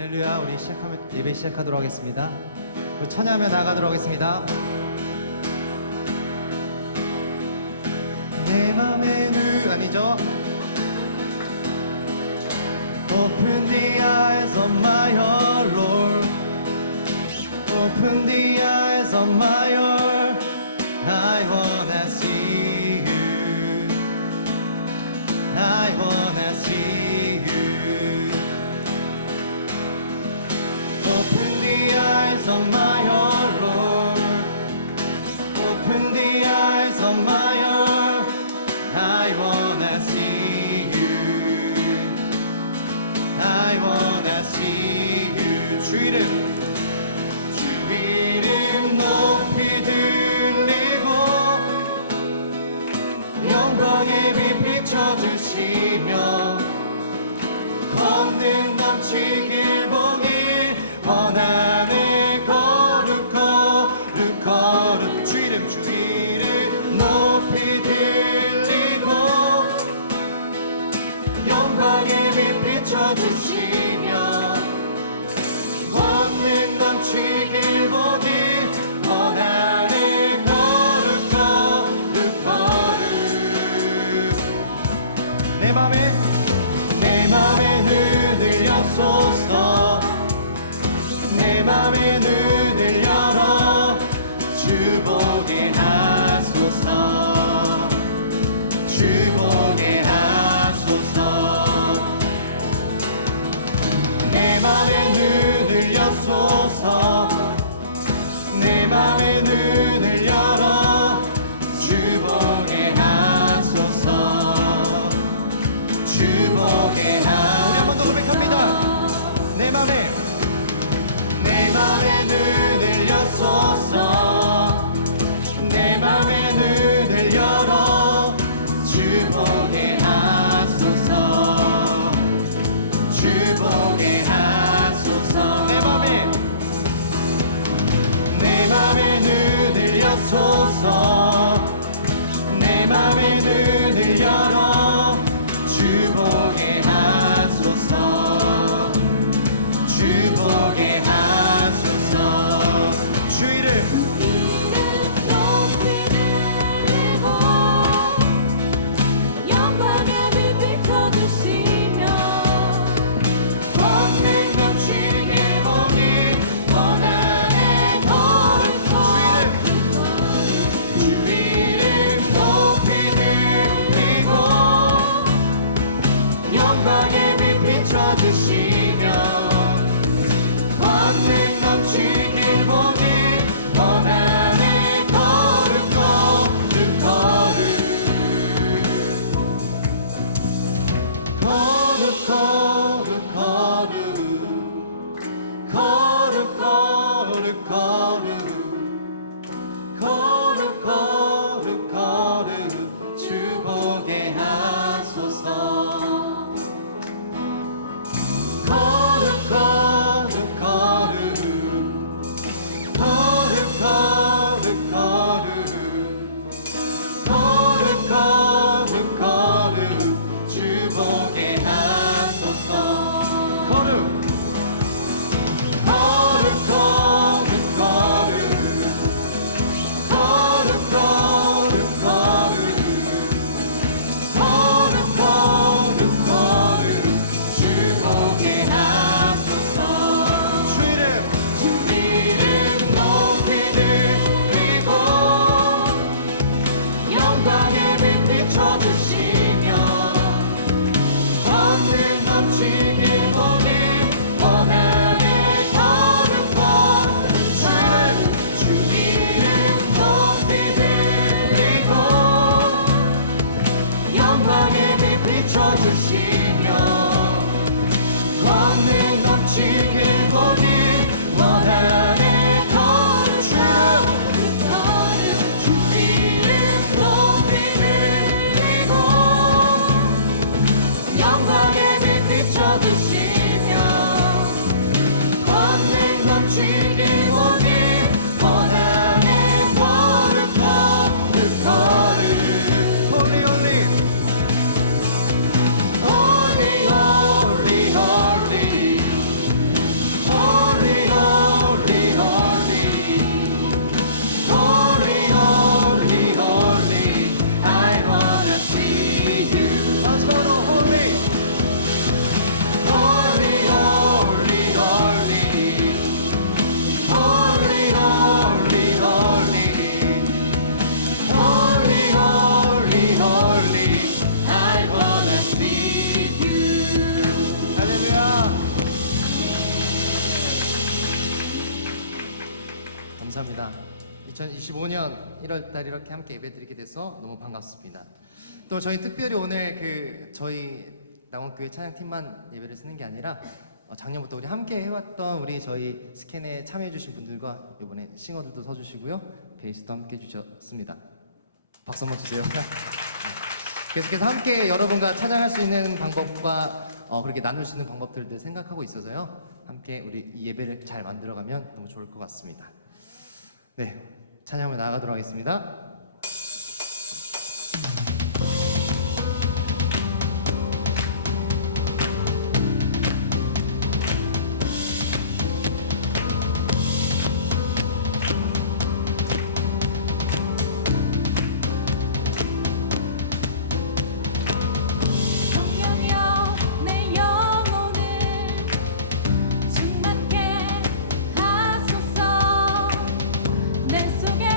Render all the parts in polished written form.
할렐루야. 우리 예배 시작하도록 하겠습니다. 우리 찬양하며 나가도록 하겠습니다. 내 맘의 눈 아니죠? Open the eyes of my heart, Lord. Open the eyes of my heart. I wanna see you. I wanna see you. Open the eyes of my heart, Lord. Open the eyes of my heart. I wanna see you. I wanna see you. 주 이름 높이 들리고 영광의 빛 비춰주시며 권능 넘치길 보니 원하네 거룩 주 이름 높이 들리고 영광의 빛 비춰주시며 권능 넘치길 보니 원하네 거룩 내 맘에 흔들렸소서 내 맘의 눈을 열어 주 보게 하소서 주 보게 하소서 내 맘의 눈을 여소서 내 맘의 눈을 열어 주 보게 하소서 주 보게 하소서 우리 한 번 더 고백합니다. 내 맘의 눈을 여소서 내 맘의 눈을 열어 주 보게 하소서 주 보게 하소서 내 맘의 눈을 여소서 내 맘의 눈을 열어 주 보게 하소서 주 보게 하소서 주 이름 높이 들리고 영광의 빛 비춰주시며 권능 넘치길 보니 원하네 거룩 주 이름 높이 들리고 영광의 빛 비춰주시며 권능 넘치길 보니 원하네 감사합니다. 2025년 1월달 이렇게 함께 예배드리게 돼서 너무 반갑습니다. 또 저희 특별히 오늘 저희 낙원교회 찬양팀만 예배를 쓰는 게 아니라 작년부터 우리 함께 해왔던 우리 저희 스캔에 참여해주신 분들과 이번에 싱어들도 서주시고요. 베이스도 함께 해주셨습니다. 박수 한번 주세요. 계속해서 함께 여러분과 찬양할 수 있는 방법과 그렇게 나눌 수 있는 방법들을 생각하고 있어서요. 함께 우리 이 예배를 잘 만들어가면 너무 좋을 것 같습니다. 네, 찬양을 나아가도록 하겠습니다. 성령여 내 영혼을 충만케 하소서 내 속에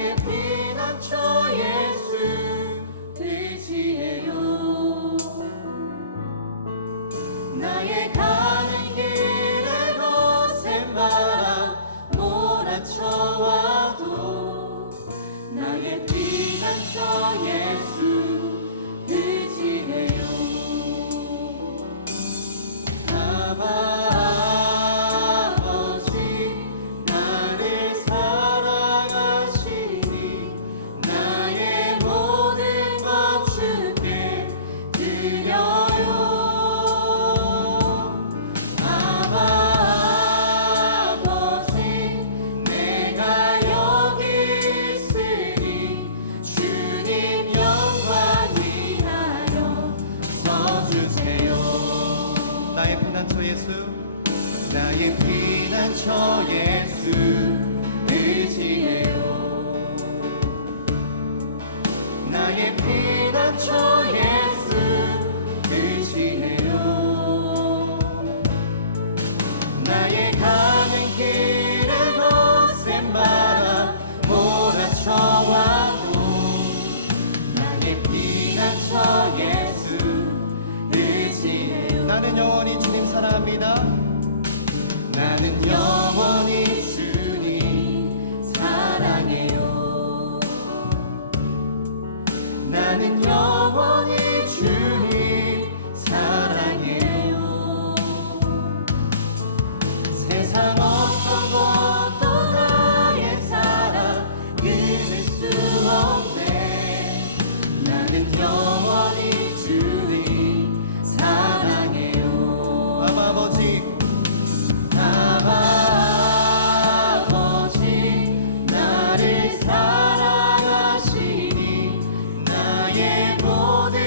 나의 피난처 예수 의지해요. 나의 가는 길에 거센 바람 몰아쳐와도 나의 피난처 예수 의지해요. 아버지 나를 사랑하시니 나의 모든 것 주께 드려요. 아버지 내가 여기 있으니 주님 영광 위하여 써주세요. 나의 피난처 예수, 나의 피난처 예수 의지해요. 나의 피난처 예수 의지해요. 나의 가는 길에 거센 바람 몰아쳐와도 나의 피난처 예수 의지해요. 나는 영원히 주님 사랑합니다. 나는 영원히 주님 사랑해요. 나는 영원히 주님 사랑해요. 세상 어떤 것도 나의 사랑 끊을 수 없네. 나는 영원히 주님 사랑해요. 아버지 아버지 나를 사랑하시니 나의 모든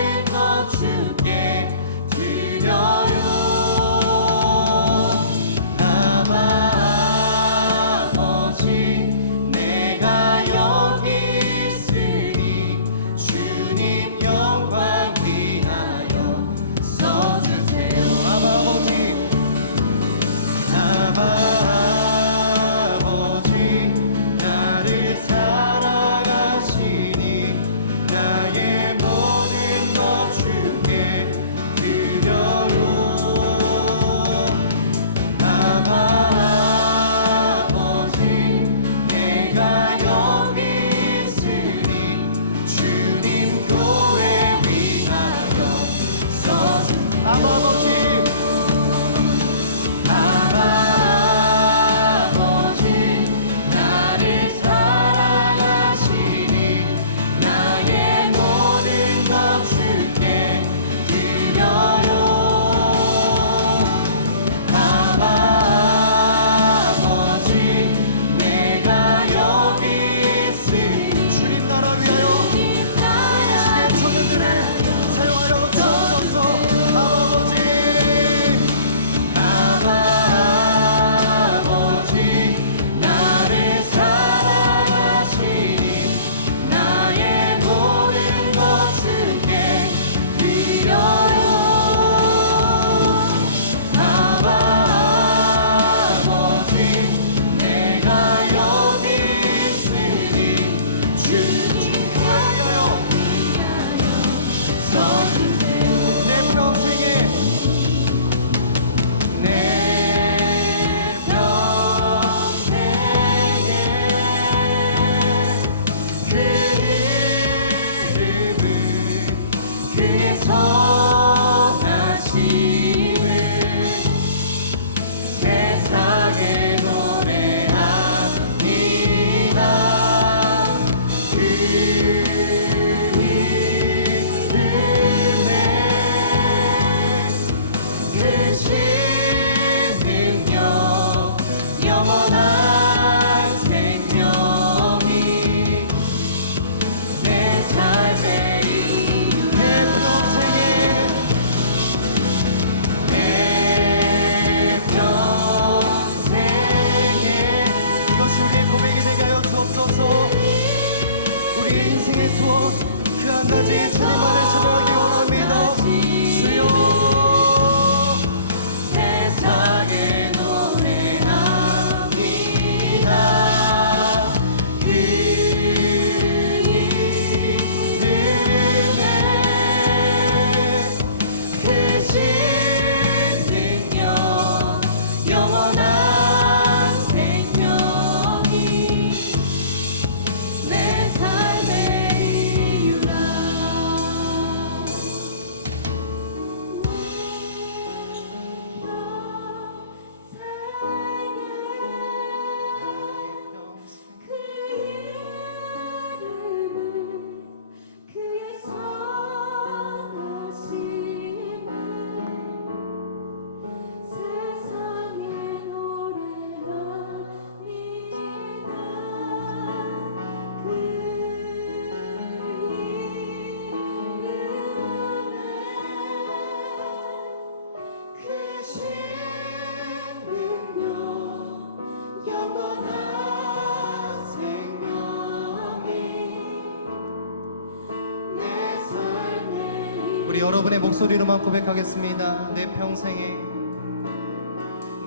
우리 여러분의 목소리로만 고백하겠습니다. 내 평생에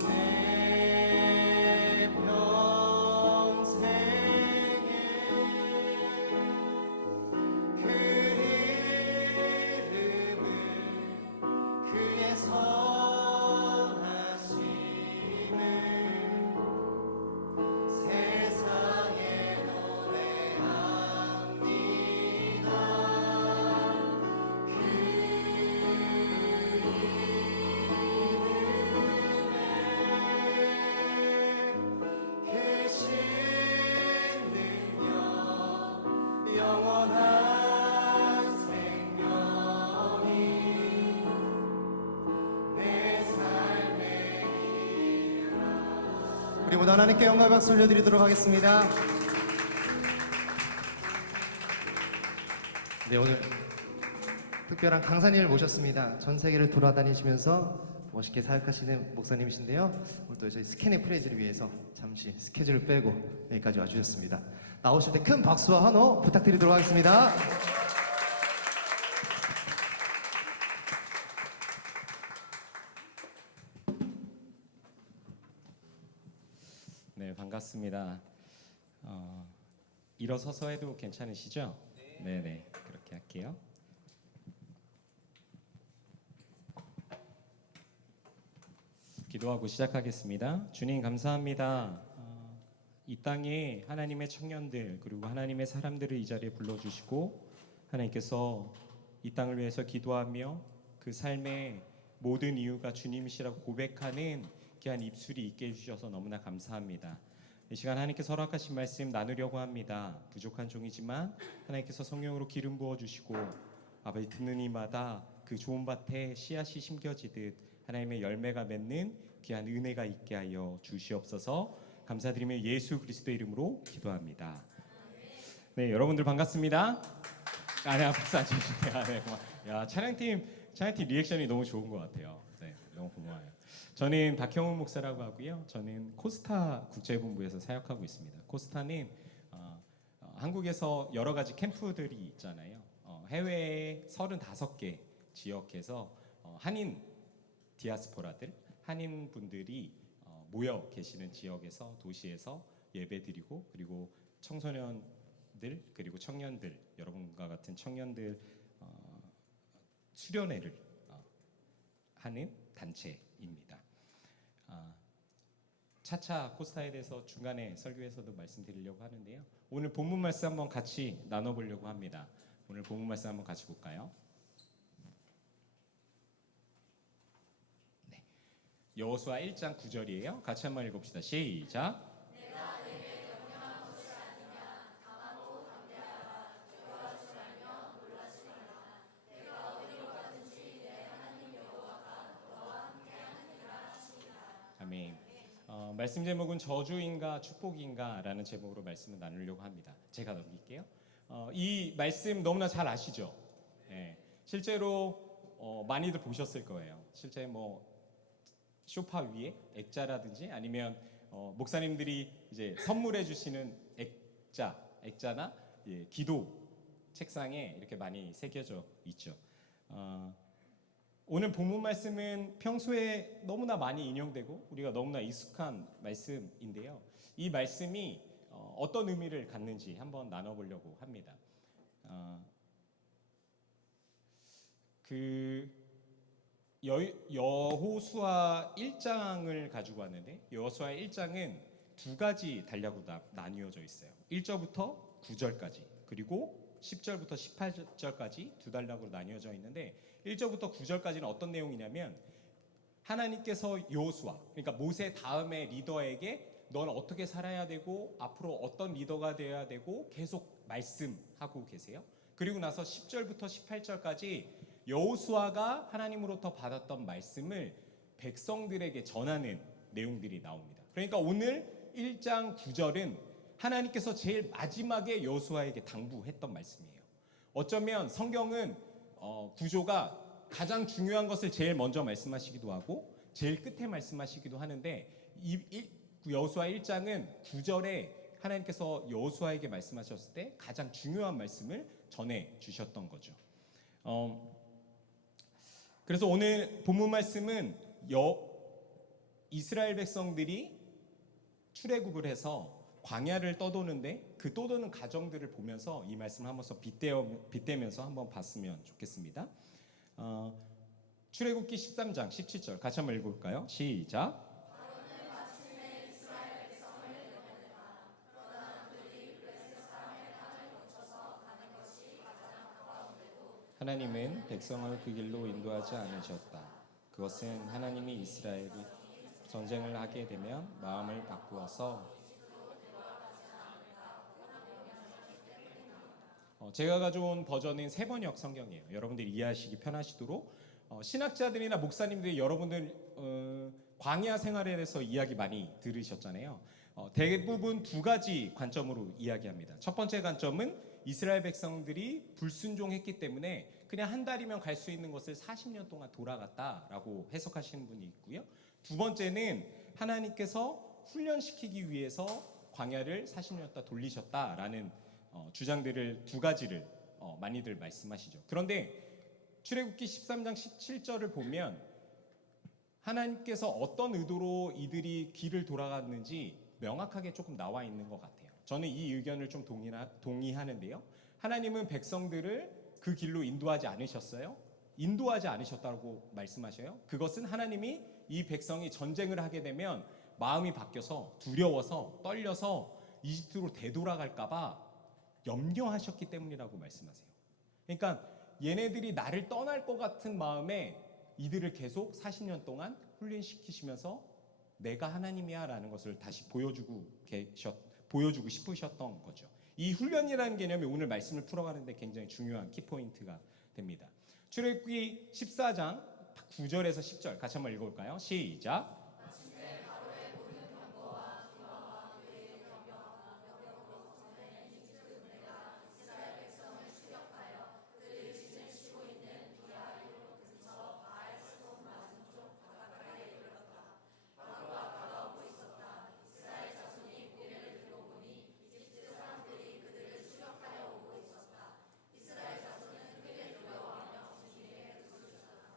내 평생에 그 이름을 그의 선하심을 세상에 노래합니다. 그 이름에 계신 능력 영원한 생명이 내 삶의 우리 모두 하나님께 영광 박수 올려드리도록 하겠습니다. 네, 오늘 특별한 강사님을 모셨습니다. 전 세계를 돌아다니시면서 멋있게 사역하시는 목사님이신데요. 오늘 또 저희 스캔의 프레이즈를 위해서 잠시 스케줄을 빼고 여기까지 와주셨습니다. 나오실 때 큰 박수와 환호 부탁드리도록 하겠습니다. 네, 반갑습니다. 일어서서 해도 괜찮으시죠? 네, 네, 그렇게 할게요. 기도하고 시작하겠습니다. 주님 감사합니다. 이 땅에 하나님의 청년들 그리고 하나님의 사람들을 이 자리에 불러주시고 하나님께서 이 땅을 위해서 기도하며 그 삶의 모든 이유가 주님이시라고 고백하는 귀한 입술이 있게 해주셔서 너무나 감사합니다. 이 시간 하나님께서 허락하신 말씀 나누려고 합니다. 부족한 종이지만 하나님께서 성령으로 기름 부어주시고 아버지 듣는 이마다 그 좋은 밭에 씨앗이 심겨지듯 하나님의 열매가 맺는 귀한 은혜가 있게 하여 주시옵소서. 감사드리며 예수 그리스도의 이름으로 기도합니다. 네, 여러분들 반갑습니다. 네, 박수 안 쳐주세요. 네, 야, 찬양팀 리액션이 너무 좋은 것 같아요. 네, 너무 고마워요. 저는 박형훈 목사라고 하고요. 저는 코스타 국제본부에서 사역하고 있습니다. 코스타는 한국에서 여러 가지 캠프들이 있잖아요. 해외에 35개 지역에서 한인 디아스포라들, 한인 분들이 모여 계시는 지역에서 도시에서 예배드리고 그리고 청소년들 그리고 청년들 여러분과 같은 청년들 수련회를 하는 단체입니다. 차차 코스타에 대해서 중간에 설교에서도 말씀드리려고 하는데요. 오늘 본문 말씀 한번 같이 나눠보려고 합니다. 오늘 본문 말씀 한번 같이 볼까요? 네, 여호수아 1장 9절이에요. 같이 한번 읽읍시다. 시작. 아멘. 말씀 제목은 저주인가 축복인가라는 제목으로 말씀을 나누려고 합니다. 제가 넘길게요. 이 말씀 너무나 잘 아시죠? 네, 실제로 많이들 보셨을 거예요. 실제 뭐 소파 위에 액자라든지 아니면 목사님들이 이제 선물해 주시는 액자나 기도 책상에 이렇게 많이 새겨져 있죠. 오늘 본문 말씀은 평소에 너무나 많이 인용되고 우리가 너무나 익숙한 말씀인데요. 이 말씀이 어떤 의미를 갖는지 한번 나눠보려고 합니다. 여호수아 1장을 가지고 왔는데 여호수아 1장은 두 가지 단락으로 나뉘어져 있어요. 1절부터 9절까지 그리고 10절부터 18절까지 두 단락으로 나뉘어져 있는데 1절부터 9절까지는 어떤 내용이냐면 하나님께서 여호수아 그러니까 모세 다음의 리더에게 넌 어떻게 살아야 되고 앞으로 어떤 리더가 되어야 되고 계속 말씀하고 계세요. 그리고 나서 10절부터 18절까지 여호수아가 하나님으로부터 받았던 말씀을 백성들에게 전하는 내용들이 나옵니다. 그러니까 오늘 1장 9절은 하나님께서 제일 마지막에 여호수아에게 당부했던 말씀이에요. 어쩌면 성경은 구조가 가장 중요한 것을 제일 먼저 말씀하시기도 하고 제일 끝에 말씀하시기도 하는데 여호수아 1장은 9절에 하나님께서 여호수아에게 말씀하셨을 때 가장 중요한 말씀을 전해 주셨던 거죠. 그래서 오늘 본문 말씀은 이스라엘 백성들이 출애굽을 해서 광야를 떠도는데 그 떠도는 과정들을 보면서 이 말씀을 한번 빗대면서 한번 봤으면 좋겠습니다. 출애굽기 13장 17절 같이 한번 읽어볼까요? 시작. 하나님은 백성을 그 길로 인도하지 않으셨다. 그것은 하나님이 이스라엘이 전쟁을 하게 되면 마음을 바꾸어서 제가 가져온 버전은 세번역 성경이에요. 여러분들이 이해하시기 편하시도록 신학자들이나 목사님들이 여러분들 광야 생활에 대해서 이야기 많이 들으셨잖아요. 대부분 두 가지 관점으로 이야기합니다. 첫 번째 관점은 이스라엘 백성들이 불순종했기 때문에 그냥 한 달이면 갈 수 있는 것을 40년 동안 돌아갔다라고 해석하시는 분이 있고요. 두 번째는 하나님께서 훈련시키기 위해서 광야를 40년 동안 돌리셨다라는 주장들을 두 가지를 많이들 말씀하시죠. 그런데 출애굽기 13장 17절을 보면 하나님께서 어떤 의도로 이들이 길을 돌아갔는지 명확하게 조금 나와 있는 것 같아요. 저는 이 의견을 좀 동의하는데요. 하나님은 백성들을 그 길로 인도하지 않으셨어요. 인도하지 않으셨다고 말씀하셔요. 그것은 하나님이 이 백성이 전쟁을 하게 되면 마음이 바뀌어서 두려워서 떨려서 이집트로 되돌아갈까 봐 염려하셨기 때문이라고 말씀하세요. 그러니까 얘네들이 나를 떠날 것 같은 마음에 이들을 계속 40년 동안 훈련시키시면서 내가 하나님이야 라는 것을 다시 보여주고 싶으셨던 거죠. 이 훈련이라는 개념이 오늘 말씀을 풀어가는데 굉장히 중요한 키포인트가 됩니다. 출애굽기 14장 9절에서 10절 같이 한번 읽어볼까요? 시작.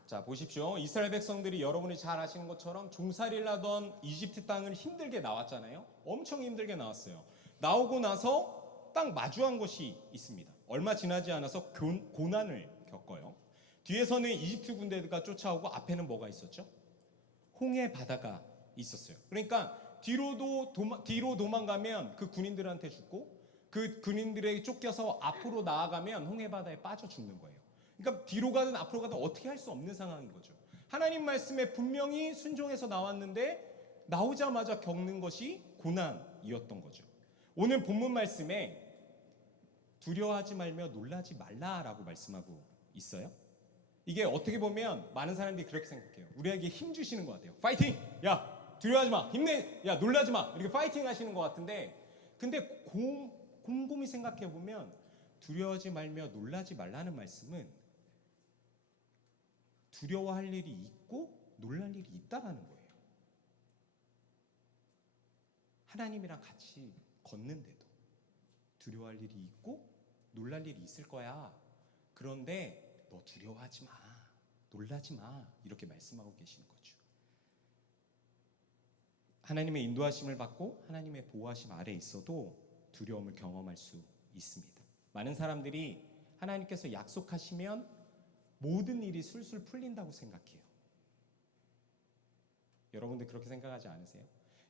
자, 보십시오. 이스라엘 백성들이 여러분이 잘 아시는 것처럼 종살이를 하던 이집트 땅을 힘들게 나왔잖아요. 엄청 힘들게 나왔어요. 나오고 나서 딱 마주한 것이 있습니다. 얼마 지나지 않아서 고난을 겪어요. 뒤에서는 이집트 군대가 쫓아오고 앞에는 뭐가 있었죠? 홍해 바다가 있었어요. 그러니까 뒤로 도망가면 그 군인들한테 죽고 그 군인들에게 쫓겨서 앞으로 나아가면 홍해 바다에 빠져 죽는 거예요. 그러니까 뒤로 가든 앞으로 가든 어떻게 할 수 없는 상황인 거죠. 하나님 말씀에 분명히 순종해서 나왔는데 나오자마자 겪는 것이 고난이었던 거죠. 오늘 본문 말씀에 두려워하지 말며 놀라지 말라라고 말씀하고 있어요. 이게 어떻게 보면 많은 사람들이 그렇게 생각해요. 우리에게 힘 주시는 것 같아요. 파이팅! 야, 두려워하지 마. 힘내. 야, 놀라지 마. 이렇게 파이팅 하시는 것 같은데 근데 곰곰이 생각해 보면 두려워하지 말며 놀라지 말라는 말씀은 두려워할 일이 있고 놀랄 일이 있다라는 거예요. 하나님이랑 같이 걷는데도 두려워할 일이 있고 놀랄 일이 있을 거야. 그런데 너 두려워하지 마. 놀라지 마. 이렇게 말씀하고 계시는 거죠. 하나님의 인도하심을 받고 하나님의 보호하심 아래 있어도 두려움을 경험할 수 있습니다. 많은 사람들이 하나님께서 약속하시면 모든 일이 술술 풀린다고 생각해요. 여러분들 그렇게 생각하지 않으세요?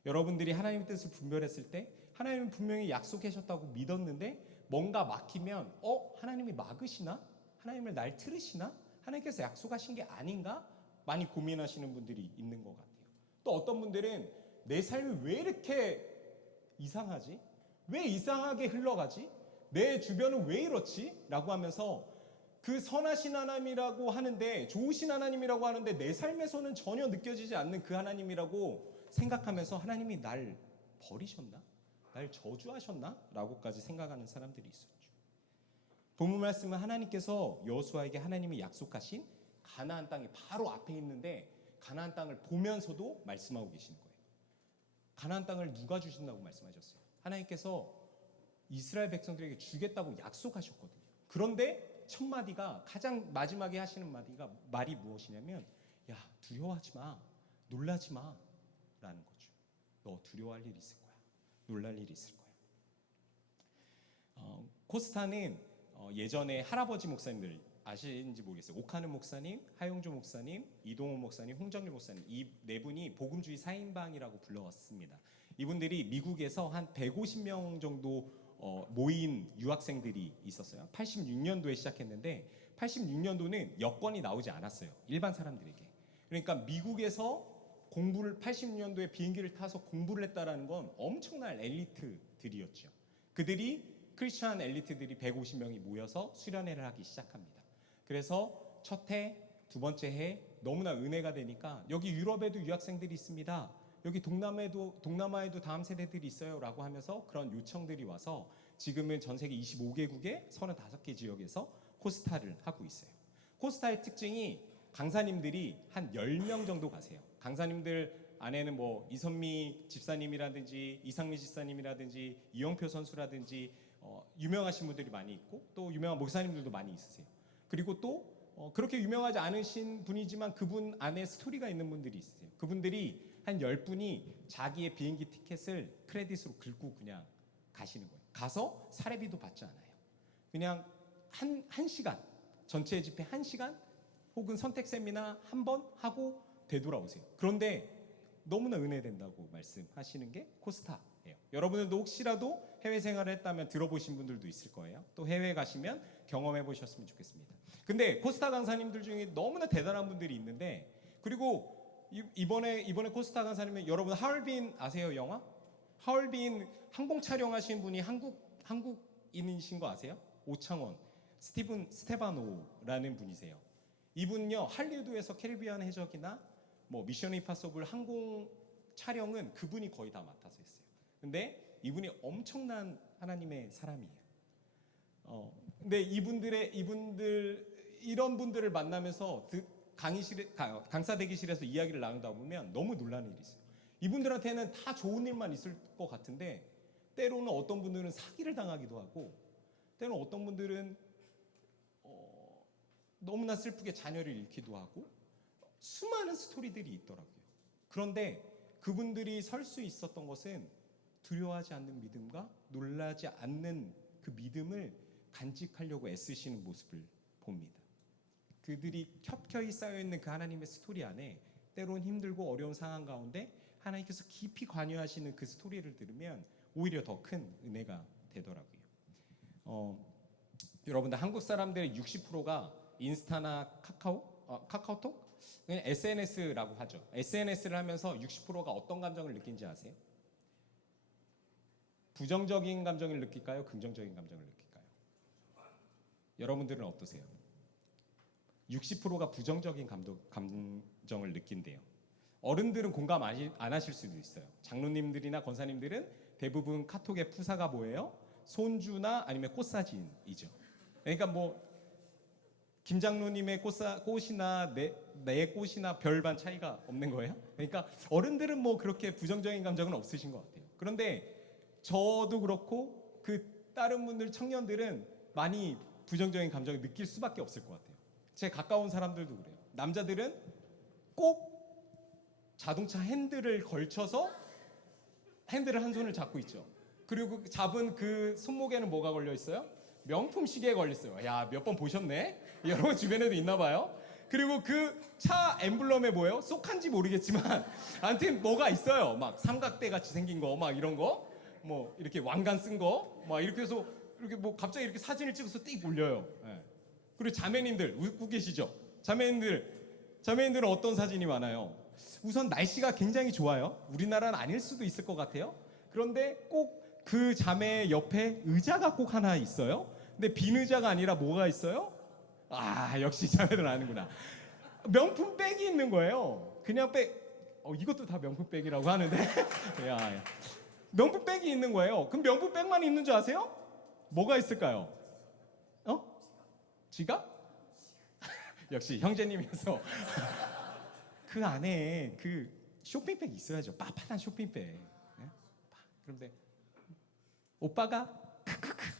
여러분들이 하나님의 뜻을 분별했을 때 하나님은 분명히 약속하셨다고 믿었는데 뭔가 막히면 하나님이 막으시나? 하나님을 날 틀으시나? 하나님께서 약속하신 게 아닌가? 많이 고민하시는 분들이 있는 것 같아요. 또 어떤 분들은 내 삶이 왜 이렇게 이상하지? 왜 이상하게 흘러가지? 내 주변은 왜 이렇지? 라고 하면서 그 선하신 하나님이라고 하는데 좋으신 하나님이라고 하는데 내 삶에서는 전혀 느껴지지 않는 그 하나님이라고 생각하면서 하나님이 날 버리셨나? 날 저주하셨나? 라고까지 생각하는 사람들이 있었죠. 본문 말씀은 하나님께서 여호수아에게 하나님이 약속하신 가나안 땅이 바로 앞에 있는데 가나안 땅을 보면서도 말씀하고 계시는 거예요. 가나안 땅을 누가 주신다고 말씀하셨어요? 하나님께서 이스라엘 백성들에게 주겠다고 약속하셨거든요. 그런데 첫 마디가 가장 마지막에 하시는 말이 무엇이냐면 야 두려워하지 마, 놀라지 마라는 거죠. 너 두려워할 일 있을 거야, 놀랄 일 있을 거야. 코스타는 예전에 할아버지 목사님들 아시는지 모르겠어요. 오카는 목사님, 하용조 목사님, 이동호 목사님, 홍정일 목사님 이 네 분이 복음주의 4인방이라고 불러왔습니다. 이분들이 미국에서 한 150명 정도 모인 유학생들이 있었어요. 86년도에 시작했는데 86년도는 여권이 나오지 않았어요. 일반 사람들에게. 그러니까 미국에서 공부를 86년도에 비행기를 타서 공부를 했다라는 건 엄청난 엘리트들이었죠. 그들이 크리스천 엘리트들이 150명이 모여서 수련회를 하기 시작합니다. 그래서 첫 해, 두 번째 해 너무나 은혜가 되니까 여기 유럽에도 유학생들이 있습니다. 여기 동남아에도 다음 세대들이 있어요라고 하면서 그런 요청들이 와서 지금은 전 세계 25개국의 35개 지역에서 코스타를 하고 있어요. 코스타의 특징이 강사님들이 한 10명 정도 가세요. 강사님들 안에는 뭐 이선미 집사님이라든지 이상미 집사님이라든지 이영표 선수라든지 유명하신 분들이 많이 있고 또 유명한 목사님들도 많이 있으세요. 그리고 또 그렇게 유명하지 않으신 분이지만 그분 안에 스토리가 있는 분들이 있으세요. 그분들이 한 10분이 자기의 비행기 티켓을 크레딧으로 긁고 그냥 가시는 거예요. 가서 사례비도 받지 않아요. 그냥 한 시간, 전체 집회 1시간 혹은 선택 세미나 한 번 하고 되돌아오세요. 그런데 너무나 은혜된다고 말씀하시는 게 코스타예요. 여러분들도 혹시라도 해외 생활을 했다면 들어보신 분들도 있을 거예요. 또 해외 가시면 경험해 보셨으면 좋겠습니다. 근데 코스타 강사님들 중에 너무나 대단한 분들이 있는데 그리고 이번에 코스타 강사님은 여러분 하얼빈 아세요? 영화? 하얼빈 항공 촬영하신 분이 한국인이신 거 아세요? 오창원, 스테바노라는 분이세요. 이분요 할리우드에서 캐리비안 해적이나 뭐 미션 임파서블 항공 촬영은 그분이 거의 다 맡아서 했어요. 근데 이분이 엄청난 하나님의 사람이에요. 근데 이런 분들을 만나면서 강사 대기실에서 이야기를 나누다 보면 너무 놀라는 일이 있어요. 이분들한테는 다 좋은 일만 있을 것 같은데 때로는 어떤 분들은 사기를 당하기도 하고 때로는 어떤 분들은 너무나 슬프게 자녀를 잃기도 하고 수많은 스토리들이 있더라고요. 그런데 그분들이 설 수 있었던 것은 두려워하지 않는 믿음과 놀라지 않는 그 믿음을 간직하려고 애쓰시는 모습을 봅니다. 그들이 겹겹이 쌓여있는 그 하나님의 스토리 안에 때론 힘들고 어려운 상황 가운데 하나님께서 깊이 관여하시는 그 스토리를 들으면 오히려 더 큰 은혜가 되더라고요. 여러분들 한국 사람들의 60%가 인스타나 카카오톡? 그냥 SNS라고 하죠. SNS를 하면서 60%가 어떤 감정을 느낀지 아세요? 부정적인 감정을 느낄까요? 긍정적인 감정을 느낄까요? 여러분들은 어떠세요? 60%가 부정적인 감정을 느낀대요. 어른들은 공감 안 하실 수도 있어요. 장로님들이나 권사님들은 대부분 카톡의 푸사가 뭐예요? 손주나 아니면 꽃사진이죠. 그러니까 뭐 김장로님의 꽃이나 내 꽃이나 별반 차이가 없는 거예요. 그러니까 어른들은 뭐 그렇게 부정적인 감정은 없으신 것 같아요. 그런데 저도 그렇고 그 다른 분들 청년들은 많이 부정적인 감정을 느낄 수밖에 없을 것 같아요. 제 가까운 사람들도 그래요. 남자들은 꼭 자동차 핸들을 걸쳐서 핸들을 한 손을 잡고 있죠. 그리고 잡은 그 손목에는 뭐가 걸려 있어요? 명품 시계에 걸려 있어요. 야, 몇 번 보셨네? 여러분 주변에도 있나 봐요. 그리고 그 차 엠블럼에 뭐예요? 쏙한지 모르겠지만 아무튼 뭐가 있어요. 막 삼각대 같이 생긴 거, 막 이런 거, 뭐 이렇게 왕관 쓴 거, 막 이렇게 해서 이렇게 뭐 갑자기 이렇게 사진을 찍어서 띡 올려요. 예. 그리고 자매님들 웃고 계시죠? 자매님들은 어떤 사진이 많아요? 우선 날씨가 굉장히 좋아요. 우리나라는 아닐 수도 있을 것 같아요. 그런데 꼭 그 자매 옆에 의자가 꼭 하나 있어요. 근데 빈 의자가 아니라 뭐가 있어요? 아, 역시 자매들은 아는구나. 명품 백이 있는 거예요. 그냥 백. 이것도 다 명품 백이라고 하는데. 야. 명품 백이 있는 거예요. 그럼 명품 백만 있는 줄 아세요? 뭐가 있을까요? 지갑? 역시 형제님이어서. 그 안에 그 쇼핑백 있어야죠. 빳빳한 쇼핑백. 네? 그런데 오빠가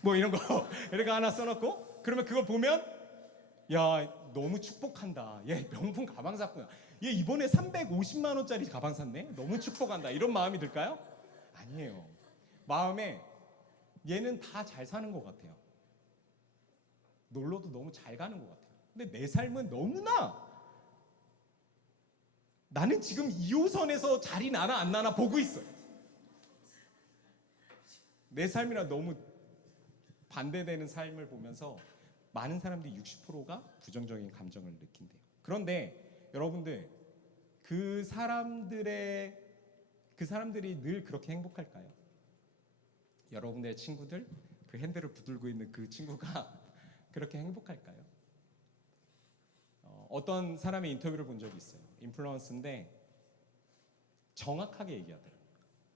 뭐 이런 거 이렇게 하나 써놓고 그러면 그걸 보면 야, 너무 축복한다. 얘 명품 가방 샀구나. 얘 이번에 350만 원짜리 가방 샀네. 너무 축복한다. 이런 마음이 들까요? 아니에요. 마음에 얘는 다 잘 사는 것 같아요. 놀러도 너무 잘 가는 것 같아요. 근데 내 삶은 너무나 나는 지금 2호선에서 자리 나나 안 나나 보고 있어요. 내 삶이랑 너무 반대되는 삶을 보면서 많은 사람들이 60%가 부정적인 감정을 느낀대요. 그런데 여러분들 그 사람들이 늘 그렇게 행복할까요? 여러분들의 친구들, 그 핸들을 붙들고 있는 그 친구가 그렇게 행복할까요? 어떤 사람의 인터뷰를 본 적이 있어요. 인플루언서인데 정확하게 얘기하더라고요.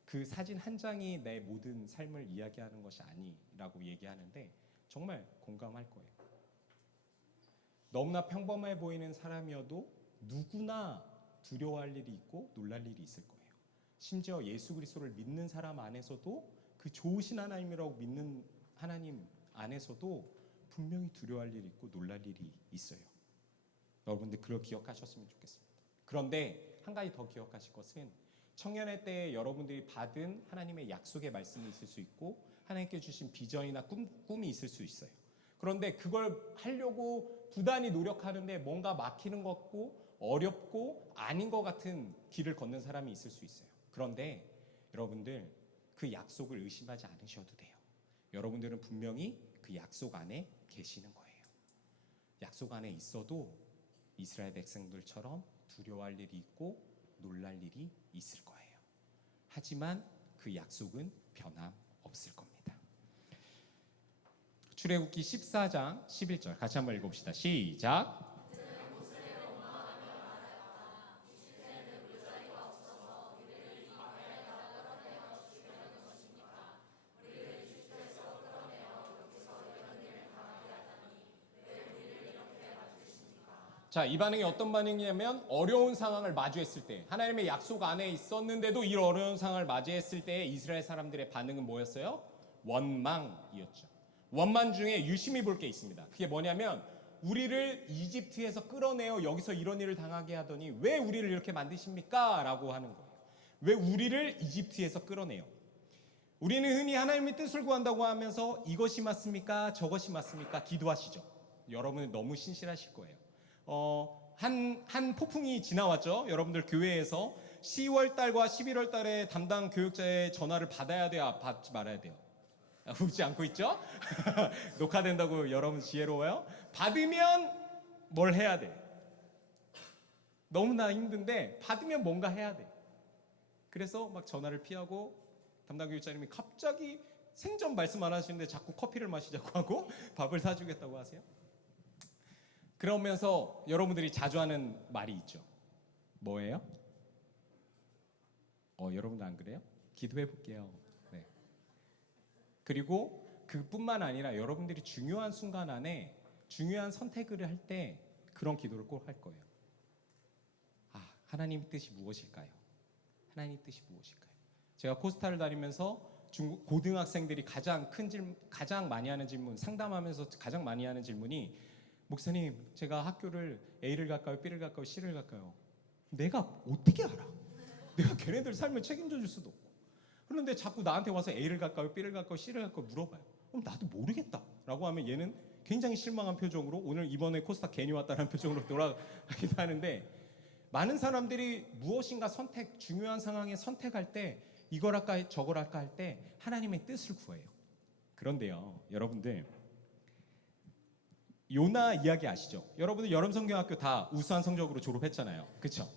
그 사진 한 장이 내 모든 삶을 이야기하는 것이 아니라고 얘기하는데 정말 공감할 거예요. 너무나 평범해 보이는 사람이어도 누구나 두려워할 일이 있고 놀랄 일이 있을 거예요. 심지어 예수 그리스도를 믿는 사람 안에서도 그 좋으신 하나님이라고 믿는 하나님 안에서도 분명히 두려워할 일이 있고 놀랄 일이 있어요. 여러분들 그걸 기억하셨으면 좋겠습니다. 그런데 한 가지 더 기억하실 것은 청년의 때에 여러분들이 받은 하나님의 약속의 말씀이 있을 수 있고 하나님께 주신 비전이나 꿈이 있을 수 있어요. 그런데 그걸 하려고 부단히 노력하는데 뭔가 막히는 것 같고 어렵고 아닌 것 같은 길을 걷는 사람이 있을 수 있어요. 그런데 여러분들 그 약속을 의심하지 않으셔도 돼요. 여러분들은 분명히 그 약속 안에 계시는 거예요. 약속 안에 있어도 이스라엘 백성들처럼 두려워할 일이 있고 놀랄 일이 있을 거예요. 하지만 그 약속은 변함없을 겁니다. 출애굽기 14장 11절 같이 한번 읽어봅시다. 시작. 자, 이 반응이 어떤 반응이냐면 어려운 상황을 마주했을 때 하나님의 약속 안에 있었는데도 이 어려운 상황을 맞이했을 때 이스라엘 사람들의 반응은 뭐였어요? 원망이었죠. 원망 중에 유심히 볼 게 있습니다. 그게 뭐냐면 우리를 이집트에서 끌어내어 여기서 이런 일을 당하게 하더니 왜 우리를 이렇게 만드십니까? 라고 하는 거예요. 왜 우리를 이집트에서 끌어내요? 우리는 흔히 하나님의 뜻을 구한다고 하면서 이것이 맞습니까? 저것이 맞습니까? 기도하시죠. 여러분은 너무 신실하실 거예요. 한 폭풍이 지나왔죠. 여러분들 교회에서 10월 달과 11월 달에 담당 교육자의 전화를 받아야 돼요? 받지 말아야 돼요? 웃지 않고 있죠? 녹화된다고 여러분 지혜로워요? 받으면 뭘 해야 돼? 너무나 힘든데 받으면 뭔가 해야 돼. 그래서 막 전화를 피하고 담당 교육자님이 갑자기 생전 말씀 안 하시는데 자꾸 커피를 마시자고 하고 밥을 사주겠다고 하세요. 그러면서 여러분들이 자주 하는 말이 있죠. 뭐예요? 여러분도 안 그래요? 기도해 볼게요. 네. 그리고 그뿐만 아니라 여러분들이 중요한 순간 안에 중요한 선택을 할 때 그런 기도를 꼭 할 거예요. 하나님 뜻이 무엇일까요? 하나님 뜻이 무엇일까요? 제가 코스타를 다니면서 고등학생들이 가장 많이 하는 질문, 상담하면서 가장 많이 하는 질문이 목사님, 제가 학교를 A를 갈까요? B를 갈까요? C를 갈까요? 내가 어떻게 알아? 내가 걔네들 삶을 책임져 줄 수도 없고. 그런데 자꾸 나한테 와서 A를 갈까요? B를 갈까요? C를 갈까요? 물어봐요. 그럼 나도 모르겠다 라고 하면 얘는 굉장히 실망한 표정으로 오늘 이번에 코스타 괜히 왔다는 표정으로 돌아가기도 하는데 많은 사람들이 무엇인가 중요한 상황에 선택할 때 이걸 할까 저걸 할까 할 때 하나님의 뜻을 구해요. 그런데요, 여러분들 요나 이야기 아시죠? 여러분들 여름성경학교 다 우수한 성적으로 졸업했잖아요. 그렇죠?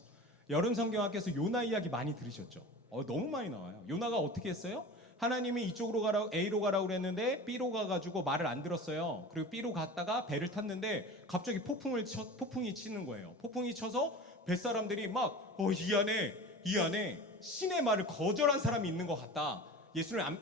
여름성경학교에서 요나 이야기 많이 들으셨죠? 너무 많이 나와요. 요나가 어떻게 했어요? 하나님이 이쪽으로 가라고 A로 가라고 그랬는데 B로 가가지고 말을 안 들었어요. 그리고 B로 갔다가 배를 탔는데 갑자기 폭풍이 치는 거예요. 폭풍이 쳐서 뱃사람들이 막 이 안에 신의 말을 거절한 사람이 있는 것 같다.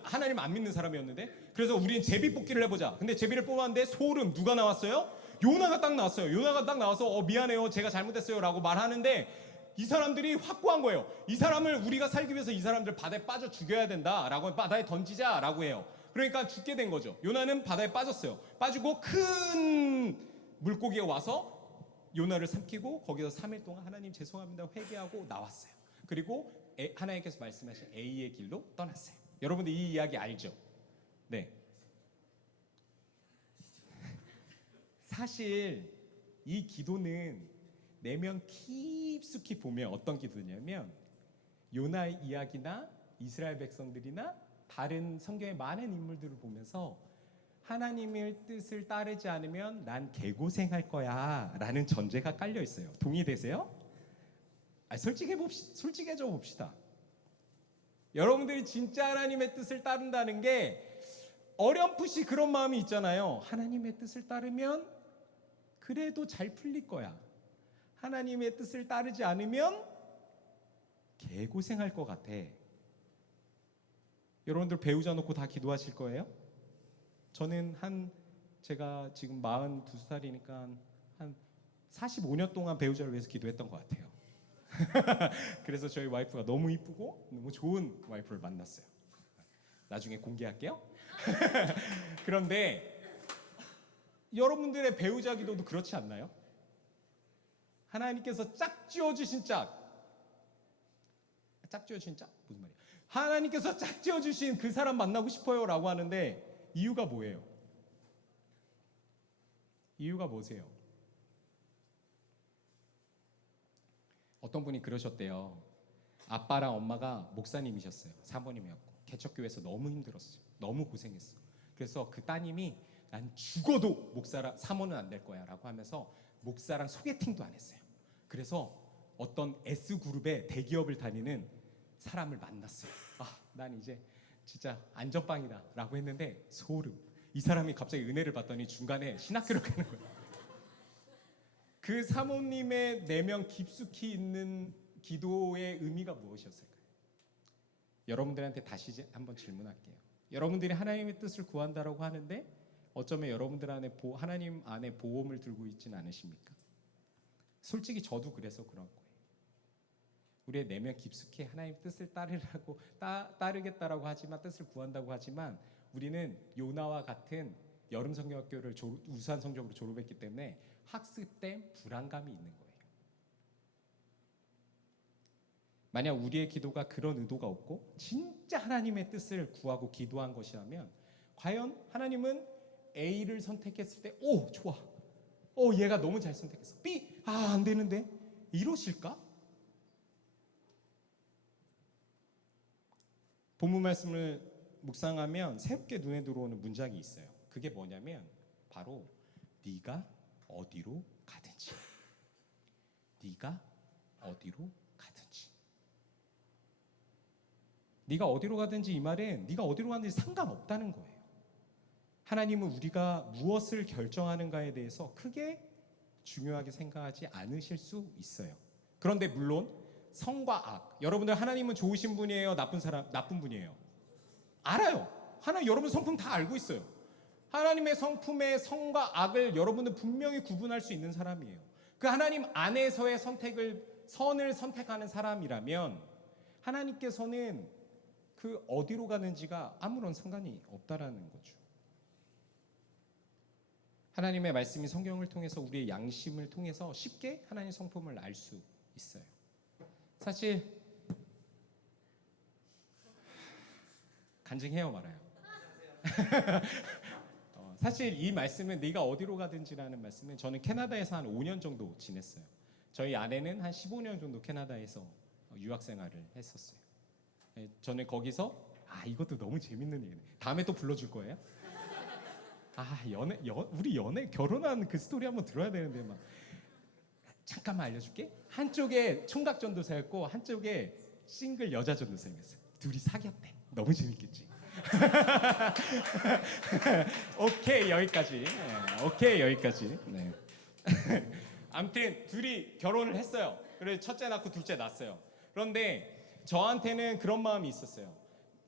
하나님 안 믿는 사람이었는데 그래서 우리는 제비뽑기를 해보자. 근데 제비를 뽑았는데 소름 누가 나왔어요? 요나가 딱 나왔어요. 요나가 딱 나와서 미안해요. 제가 잘못했어요. 라고 말하는데 이 사람들이 확고한 거예요. 이 사람을 우리가 살기 위해서 이 사람들 바다에 빠져 죽여야 된다. 라고 바다에 던지자. 라고 해요. 그러니까 죽게 된 거죠. 요나는 바다에 빠졌어요. 빠지고 큰 물고기가 와서 요나를 삼키고 거기서 3일 동안 하나님 죄송합니다 회개하고 나왔어요. 그리고 하나님께서 말씀하신 A의 길로 떠났어요. 여러분들 이 이야기 알죠? 네. 사실 이 기도는 내면 깊숙이 보면 어떤 기도냐면 요나의 이야기나 이스라엘 백성들이나 다른 성경의 많은 인물들을 보면서 하나님의 뜻을 따르지 않으면 난 개고생할 거야 라는 전제가 깔려 있어요. 동의되세요? 솔직해져 봅시다. 여러분들이 진짜 하나님의 뜻을 따른다는 게 어렴풋이 그런 마음이 있잖아요. 하나님의 뜻을 따르면 그래도 잘 풀릴 거야. 하나님의 뜻을 따르지 않으면 개고생할 것 같아. 여러분들 배우자 놓고 다 기도하실 거예요? 저는 제가 지금 42살이니까 한 45년 동안 배우자를 위해서 기도했던 것 같아요. 그래서 저희 와이프가 너무 이쁘고 너무 좋은 와이프를 만났어요. 나중에 공개할게요. 그런데 여러분들의 배우자 기도도 그렇지 않나요? 하나님께서 짝지어주신 짝지어주신 짝? 무슨 말이야? 하나님께서 짝지어주신 그 사람 만나고 싶어요 라고 하는데 이유가 뭐예요? 이유가 뭐세요? 어떤 분이 그러셨대요. 아빠랑 엄마가 목사님이셨어요. 사모님이었고 개척교회에서 너무 힘들었어요. 너무 고생했어. 그래서 그 따님이 난 죽어도 사모는 안 될 거야 라고 하면서 목사랑 소개팅도 안 했어요. 그래서 어떤 S그룹의 대기업을 다니는 사람을 만났어요. 난 이제 진짜 안전빵이다 라고 했는데 소름. 이 사람이 갑자기 은혜를 받더니 중간에 신학교를 가는 거예요. 그 사모님의 내면 깊숙이 있는 기도의 의미가 무엇이었을까요? 여러분들한테 다시 한번 질문할게요. 여러분들이 하나님의 뜻을 구한다라고 하는데 어쩌면 여러분들 안에 하나님 안에 보험을 들고 있지는 않으십니까? 솔직히 저도 그래서 그런 거예요. 우리의 내면 깊숙이 하나님 뜻을 따르라고 따르겠다라고 하지만 뜻을 구한다고 하지만 우리는 요나와 같은 여름 성경학교를 우수한 성적으로 졸업했기 때문에 학습된 불안감이 있는 거예요. 만약 우리의 기도가 그런 의도가 없고 진짜 하나님의 뜻을 구하고 기도한 것이라면 과연 하나님은 A를 선택했을 때 오 좋아, 얘가 너무 잘 선택했어. B 안 되는데 이러실까? 본문 말씀을 묵상하면 새롭게 눈에 들어오는 문장이 있어요. 그게 뭐냐면 바로 네가 어디로 가든지, 네가 어디로 가든지. 네가 어디로 가든지 이 말은 네가 어디로 가든지 상관없다는 거예요. 하나님은 우리가 무엇을 결정하는가에 대해서 크게 중요하게 생각하지 않으실 수 있어요. 그런데 물론 성과 악, 여러분들 하나님은 좋으신 분이에요, 나쁜 분이에요? 알아요. 하나님 여러분 성품 다 알고 있어요. 하나님의 성품의 성과 악을 여러분은 분명히 구분할 수 있는 사람이에요. 그 하나님 안에서의 선을 선택하는 사람이라면 하나님께서는 그 어디로 가는지가 아무런 상관이 없다라는 거죠. 하나님의 말씀이 성경을 통해서 우리의 양심을 통해서 쉽게 하나님의 성품을 알 수 있어요. 사실 간증해요 말아요. 사실 이 말씀은 네가 어디로 가든지라는 말씀은 저는 캐나다에서 한 5년 정도 지냈어요. 저희 아내는 한 15년 정도 캐나다에서 유학생활을 했었어요. 저는 거기서 이것도 너무 재밌는 얘기네. 다음에 또 불러줄 거예요? 우리 연애 결혼한 그 스토리 한번 들어야 되는데 막 잠깐만 알려줄게. 한쪽에 총각 전도사였고 한쪽에 싱글 여자 전도사였어요. 둘이 사귀었대. 너무 재밌겠지. 오케이 여기까지. 오케이 여기까지. 네. 아무튼 둘이 결혼을 했어요. 그래서 첫째 낳고 둘째 낳았어요. 그런데 저한테는 그런 마음이 있었어요.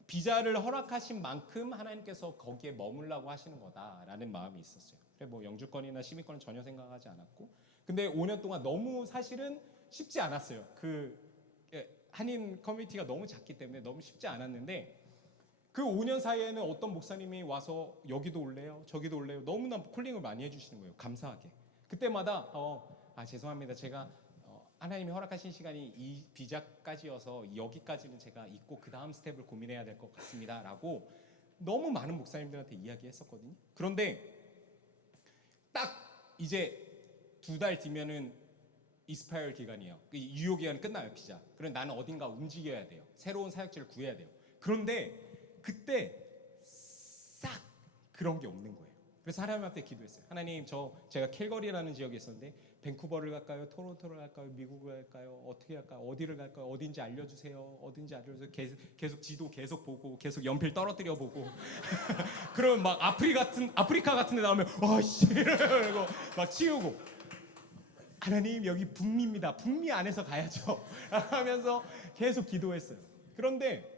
비자를 허락하신 만큼 하나님께서 거기에 머물라고 하시는 거다라는 마음이 있었어요. 그래 뭐 영주권이나 시민권은 전혀 생각하지 않았고, 근데 5년 동안 너무 사실은 쉽지 않았어요. 그 한인 커뮤니티가 너무 작기 때문에 너무 쉽지 않았는데 그 5년 사이에는 어떤 목사님이 와서 여기도 올래요, 저기도 올래요. 너무나 콜링을 많이 해주시는 거예요. 감사하게. 그때마다 죄송합니다. 제가 하나님이 허락하신 시간이 이 비자까지여서 여기까지는 제가 있고 그 다음 스텝을 고민해야 될 것 같습니다라고 너무 많은 목사님들한테 이야기했었거든요. 그런데 딱 이제 2달 뒤면은 이스파이어 기간이에요. 유효 기간이 끝나요, 비자. 그럼 나는 어딘가 움직여야 돼요. 새로운 사역지를 구해야 돼요. 그런데 그때 싹 그런 게 없는 거예요. 그래서 하나님한테 기도했어요. 하나님, 제가 캘거리라는 지역에 있었는데 밴쿠버를 갈까요? 토론토를 갈까요? 미국을 갈까요? 어떻게 갈까요? 어디를 갈까요? 어딘지 알려주세요. 어딘지 알려주세요. 계속 지도 계속 보고 계속 연필 떨어뜨려 보고 그러면 막 아프리카 같은 데 나오면 와씨 이러고 막 치우고 하나님 여기 북미입니다. 북미 안에서 가야죠 하면서 계속 기도했어요. 그런데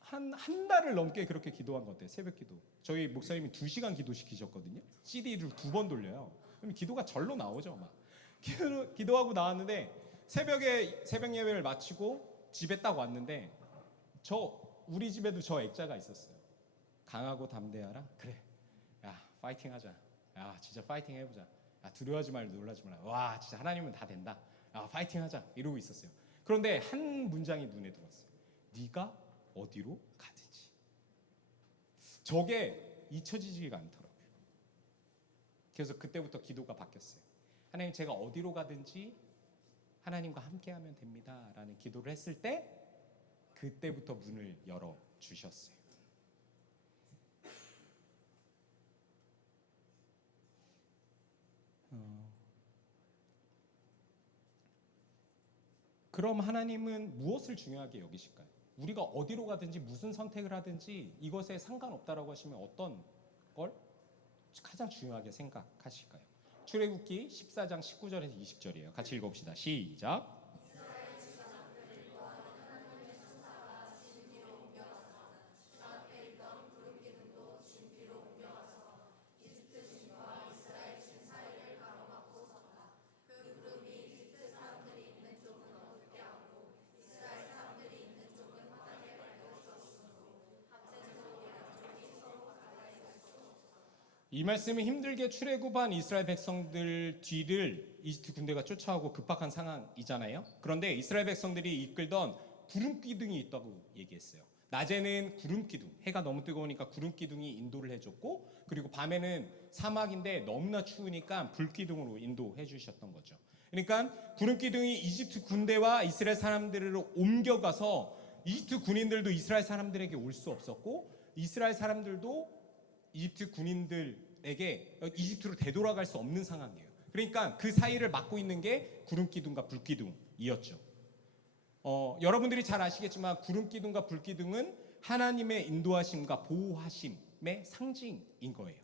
한 달을 넘게 그렇게 기도한 것 같아요. 새벽 기도. 저희 목사님이 2시간 기도시키셨거든요. CD를 2번 돌려요. 그럼 기도가 절로 나오죠. 막 기도하고 나왔는데 새벽에 새벽 예배를 마치고 집에 딱 왔는데 우리 집에도 저 액자가 있었어요. 강하고 담대하라. 그래. 야 파이팅 하자. 야 진짜 파이팅 해보자. 야 두려워하지 말고 놀라지 말라. 와 진짜 하나님은 다 된다. 야 파이팅 하자. 이러고 있었어요. 그런데 한 문장이 눈에 들어왔어요. 네가 어디로 가든지. 저게 잊혀지지가 않더라고요. 그래서 그때부터 기도가 바뀌었어요. 하나님 제가 어디로 가든지 하나님과 함께하면 됩니다 라는 기도를 했을 때 그때부터 문을 열어주셨어요. 그럼 하나님은 무엇을 중요하게 여기실까요? 우리가 어디로 가든지 무슨 선택을 하든지 이것에 상관없다라고 하시면 어떤 걸 가장 중요하게 생각하실까요? 출애굽기 14장 19절에서 20절이에요. 같이 읽어봅시다. 시작. 이 말씀이 힘들게 출애굽한 이스라엘 백성들 뒤를 이집트 군대가 쫓아오고 급박한 상황이잖아요. 그런데 이스라엘 백성들이 이끌던 구름 기둥이 있다고 얘기했어요. 낮에는 구름 기둥, 해가 너무 뜨거우니까 구름 기둥이 인도를 해줬고, 그리고 밤에는 사막인데 너무나 추우니까 불 기둥으로 인도해 주셨던 거죠. 그러니까 구름 기둥이 이집트 군대와 이스라엘 사람들을 옮겨가서 이집트 군인들도 이스라엘 사람들에게 올 수 없었고, 이스라엘 사람들도 이집트 군인들에게 이집트로 되돌아갈 수 없는 상황이에요. 그러니까 그 사이를 막고 있는 게 구름 기둥과 불 기둥이었죠. 여러분들이 잘 아시겠지만 구름 기둥과 불 기둥은 하나님의 인도하심과 보호하심의 상징인 거예요.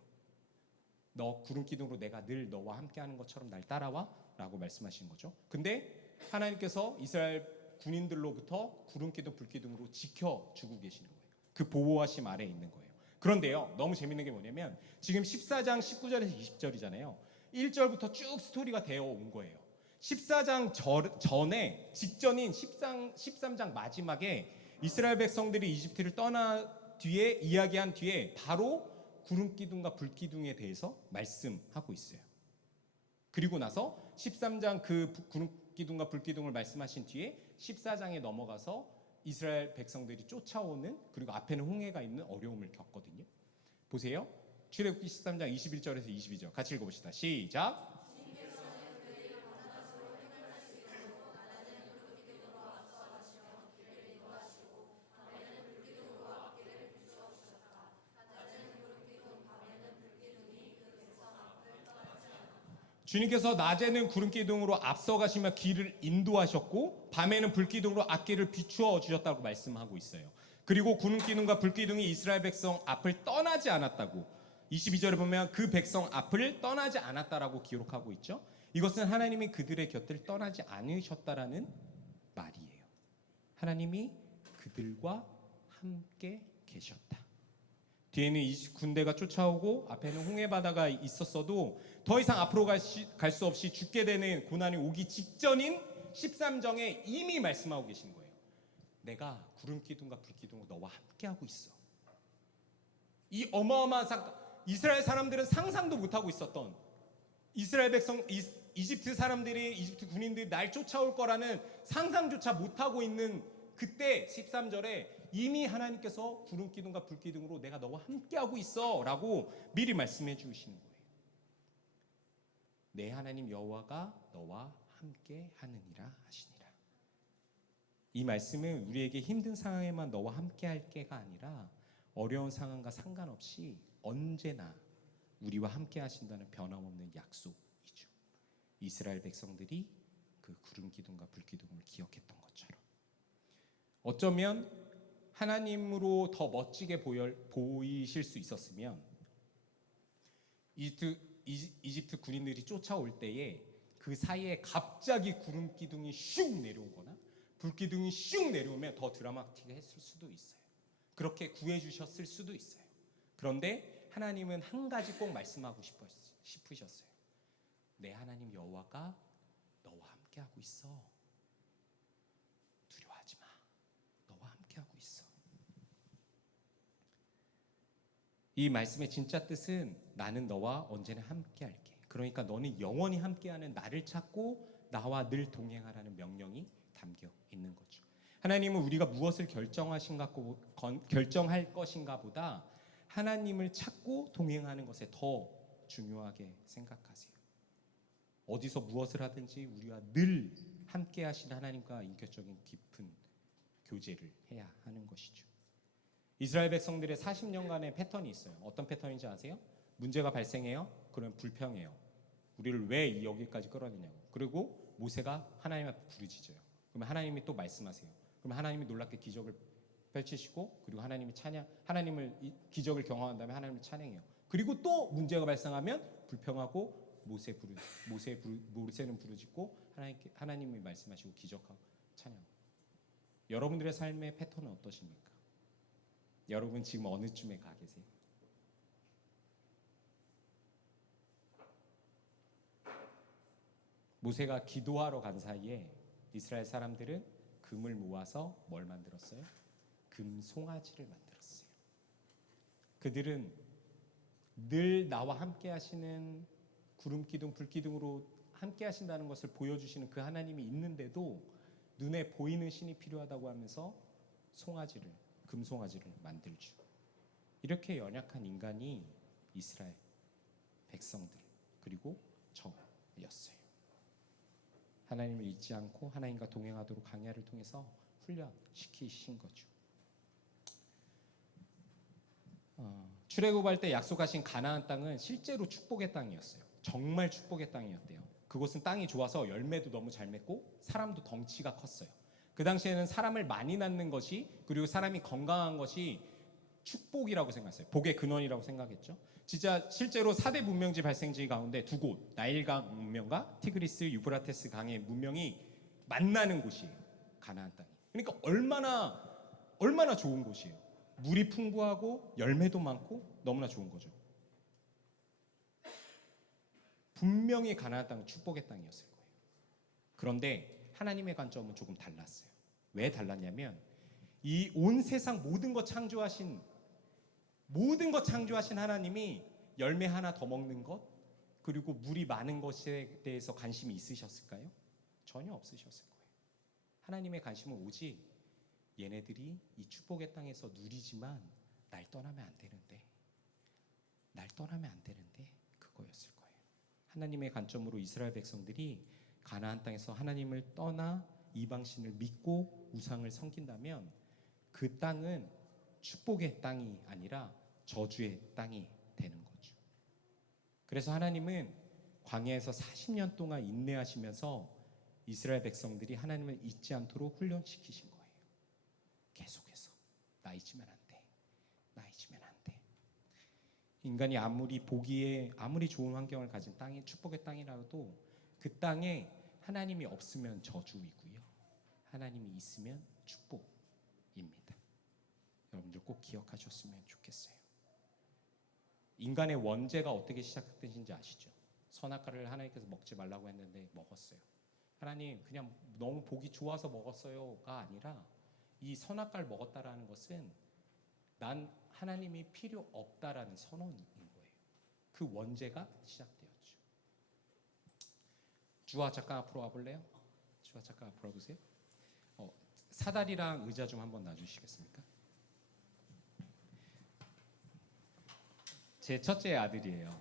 너 구름 기둥으로 내가 늘 너와 함께하는 것처럼 날 따라와라고 말씀하신 거죠. 근데 하나님께서 이스라엘 군인들로부터 구름 기둥, 불 기둥으로 지켜주고 계시는 거예요. 그 보호하심 아래에 있는 거예요. 그런데요, 너무 재밌는 게 뭐냐면 지금 14장 19절에서 20절이잖아요. 1절부터 쭉 스토리가 되어 온 거예요. 14장 전에 직전인 13장 마지막에 이스라엘 백성들이 이집트를 떠나 뒤에 이야기한 뒤에 바로 구름 기둥과 불 기둥에 대해서 말씀하고 있어요. 그리고 나서 13장 그 구름 기둥과 불 기둥을 말씀하신 뒤에 14장에 넘어가서 이스라엘 백성들이 쫓아오는, 그리고 앞에는 홍해가 있는 어려움을 겪거든요. 보세요. 출애굽기 13장 21절에서 22절 같이 읽어봅시다. 시작. 주님께서 낮에는 구름 기둥으로 앞서가시며 길을 인도하셨고 밤에는 불 기둥으로 앞길을 비추어 주셨다고 말씀하고 있어요. 그리고 구름 기둥과 불 기둥이 이스라엘 백성 앞을 떠나지 않았다고 22절에 보면 그 백성 앞을 떠나지 않았다라고 기록하고 있죠. 이것은 하나님이 그들의 곁을 떠나지 않으셨다라는 말이에요. 하나님이 그들과 함께 계셨다. 뒤에는 이 군대가 쫓아오고 앞에는 홍해 바다가 있었어도 더 이상 앞으로 갈 수 없이 죽게 되는 고난이 오기 직전인 13장에 이미 말씀하고 계신 거예요. 내가 구름 기둥과 불 기둥으로 너와 함께하고 있어. 이 어마어마한 사건, 이스라엘 사람들은 상상도 못하고 있었던 이스라엘 백성, 이집트 사람들이, 이집트 군인들이 날 쫓아올 거라는 상상조차 못하고 있는 그때 13절에 이미 하나님께서 구름 기둥과 불 기둥으로 내가 너와 함께하고 있어 라고 미리 말씀해 주시는 거예요. 내 하나님 여호와가 너와 함께 하느니라 하시니라. 이 말씀은 우리에게 힘든 상황에만 너와 함께 할 게가 아니라 어려운 상황과 상관없이 언제나 우리와 함께 하신다는 변함없는 약속이죠. 이스라엘 백성들이 그 구름 기둥과 불 기둥을 기억했던 것처럼 어쩌면 하나님으로 더 멋지게 보이실 수 있었으면 이집트 군인들이 쫓아올 때에 그 사이에 갑자기 구름 기둥이 슉 내려오거나 불 기둥이 슉 내려오면 더 드라마틱했을 수도 있어요. 그렇게 구해주셨을 수도 있어요. 그런데 하나님은 한 가지 꼭 말씀하고 싶으셨어요. 내 하나님 여호와가 너와 함께하고 있어. 두려워하지 마. 너와 함께하고 있어. 이 말씀의 진짜 뜻은 나는 너와 언제나 함께할게. 그러니까 너는 영원히 함께하는 나를 찾고 나와 늘 동행하라는 명령이 담겨 있는 거죠. 하나님은 우리가 무엇을 결정할 것인가 보다 하나님을 찾고 동행하는 것에 더 중요하게 생각하세요. 어디서 무엇을 하든지 우리와 늘 함께 하신 하나님과 인격적인 깊은 교제를 해야 하는 것이죠. 이스라엘 백성들의 40년간의 패턴이 있어요. 어떤 패턴인지 아세요? 문제가 발생해요. 그러면 불평해요. 우리를 왜 여기까지 끌어내냐고. 그리고 모세가 하나님 앞에 부르짖어요. 그러면 하나님이 또 말씀하세요. 그러면 하나님이 놀랍게 기적을 펼치시고 그리고 하나님을 기적을 경험한 다음에 하나님을 찬양해요. 그리고 또 문제가 발생하면 불평하고 모세는 부르짖고 하나님이 말씀하시고 기적하고 찬양. 여러분들의 삶의 패턴은 어떠십니까? 여러분 지금 어느 쯤에 가 계세요? 모세가 기도하러 간 사이에 이스라엘 사람들은 금을 모아서 뭘 만들었어요? 금 송아지를 만들었어요. 그들은 늘 나와 함께 하시는 구름 기둥, 불 기둥으로 함께 하신다는 것을 보여주시는 그 하나님이 있는데도 눈에 보이는 신이 필요하다고 하면서 금 송아지를 만들죠. 이렇게 연약한 인간이 이스라엘 백성들 그리고 저였어요. 하나님을 잊지 않고 하나님과 동행하도록 강야를 통해서 훈련시키신 거죠. 출애굽할 때 약속하신 가나안 땅은 실제로 축복의 땅이었어요. 정말 축복의 땅이었대요. 그곳은 땅이 좋아서 열매도 너무 잘 맺고 사람도 덩치가 컸어요. 그 당시에는 사람을 많이 낳는 것이 그리고 사람이 건강한 것이 축복이라고 생각했어요. 복의 근원이라고 생각했죠. 진짜 실제로 4대 문명지 발생지 가운데 두 곳, 나일강 문명과 티그리스 유브라테스 강의 문명이 만나는 곳이에요. 가나안 땅이. 그러니까 얼마나 좋은 곳이에요. 물이 풍부하고 열매도 많고 너무나 좋은 거죠. 분명히 가나안 땅은 축복의 땅이었을 거예요. 그런데 하나님의 관점은 조금 달랐어요. 왜 달랐냐면 이 온 세상 모든 것 창조하신 하나님이 열매 하나 더 먹는 것 그리고 물이 많은 것에 대해서 관심이 있으셨을까요? 전혀 없으셨을 거예요. 하나님의 관심은 오직 얘네들이 이 축복의 땅에서 누리지만 날 떠나면 안 되는데 그거였을 거예요. 하나님의 관점으로 이스라엘 백성들이 가나안 땅에서 하나님을 떠나 이방신을 믿고 우상을 섬긴다면 그 땅은 축복의 땅이 아니라 저주의 땅이 되는 거죠. 그래서 하나님은 광야에서 40년 동안 인내하시면서 이스라엘 백성들이 하나님을 잊지 않도록 훈련시키신 거예요. 계속해서 나 잊으면 안 돼. 인간이 보기에 아무리 좋은 환경을 가진 땅이 축복의 땅이라도 그 땅에 하나님이 없으면 저주이고요. 하나님이 있으면 축복입니다. 여러분들 꼭 기억하셨으면 좋겠어요. 인간의 원죄가 어떻게 시작됐는지 아시죠? 선악과를 하나님께서 먹지 말라고 했는데 먹었어요. 하나님 그냥 너무 보기 좋아서 먹었어요가 아니라 이 선악과를 먹었다라는 것은 난 하나님이 필요 없다라는 선언인 거예요. 그 원죄가 시작되었죠. 주아 잠깐 앞으로 와볼래요? 주아 잠깐 앞으로 와보세요. 사다리랑 의자 좀 한번 놔주시겠습니까? 제 첫째 아들이에요.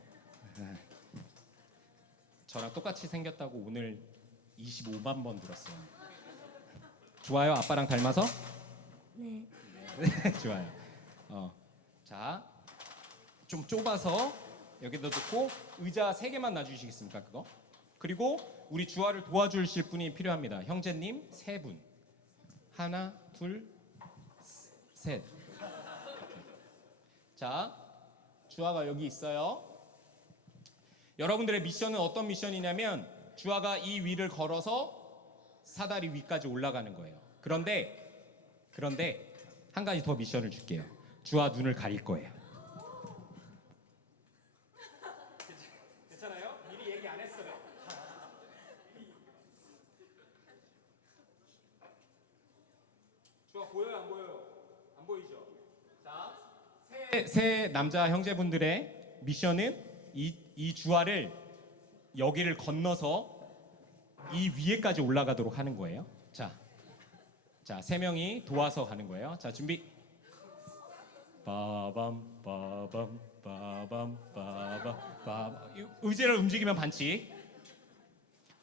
저랑 똑같이 생겼다고 오늘 25만 번 들었어요. 좋아요? 아빠랑 닮아서? 네. 네, 좋아요. 자, 좀 좁아서 여기다 놓고 의자 3개만 놔주시겠습니까? 그거. 그리고 우리 주아를 도와주실 분이 필요합니다. 형제님 3분. 하나, 둘, 셋. 자, 주아가 여기 있어요. 여러분들의 미션은 어떤 미션이냐면 주아가 이 위를 걸어서 사다리 위까지 올라가는 거예요. 그런데 한 가지 더 미션을 줄게요. 주아 눈을 가릴 거예요. 괜찮아요? 미리 얘기 안 했어요. 주아 보여요, 안 보여요? 안 보이죠? 자, 세 남자 형제분들의 미션은 이 주아를 여기를 건너서 이 위에까지 올라가도록 하는 거예요. 자, 3명이 도와서 가는 거예요. 자, 준비. 빠밤 빠밤 빠밤 빠밤 빠밤. 의자를 움직이면 반칙.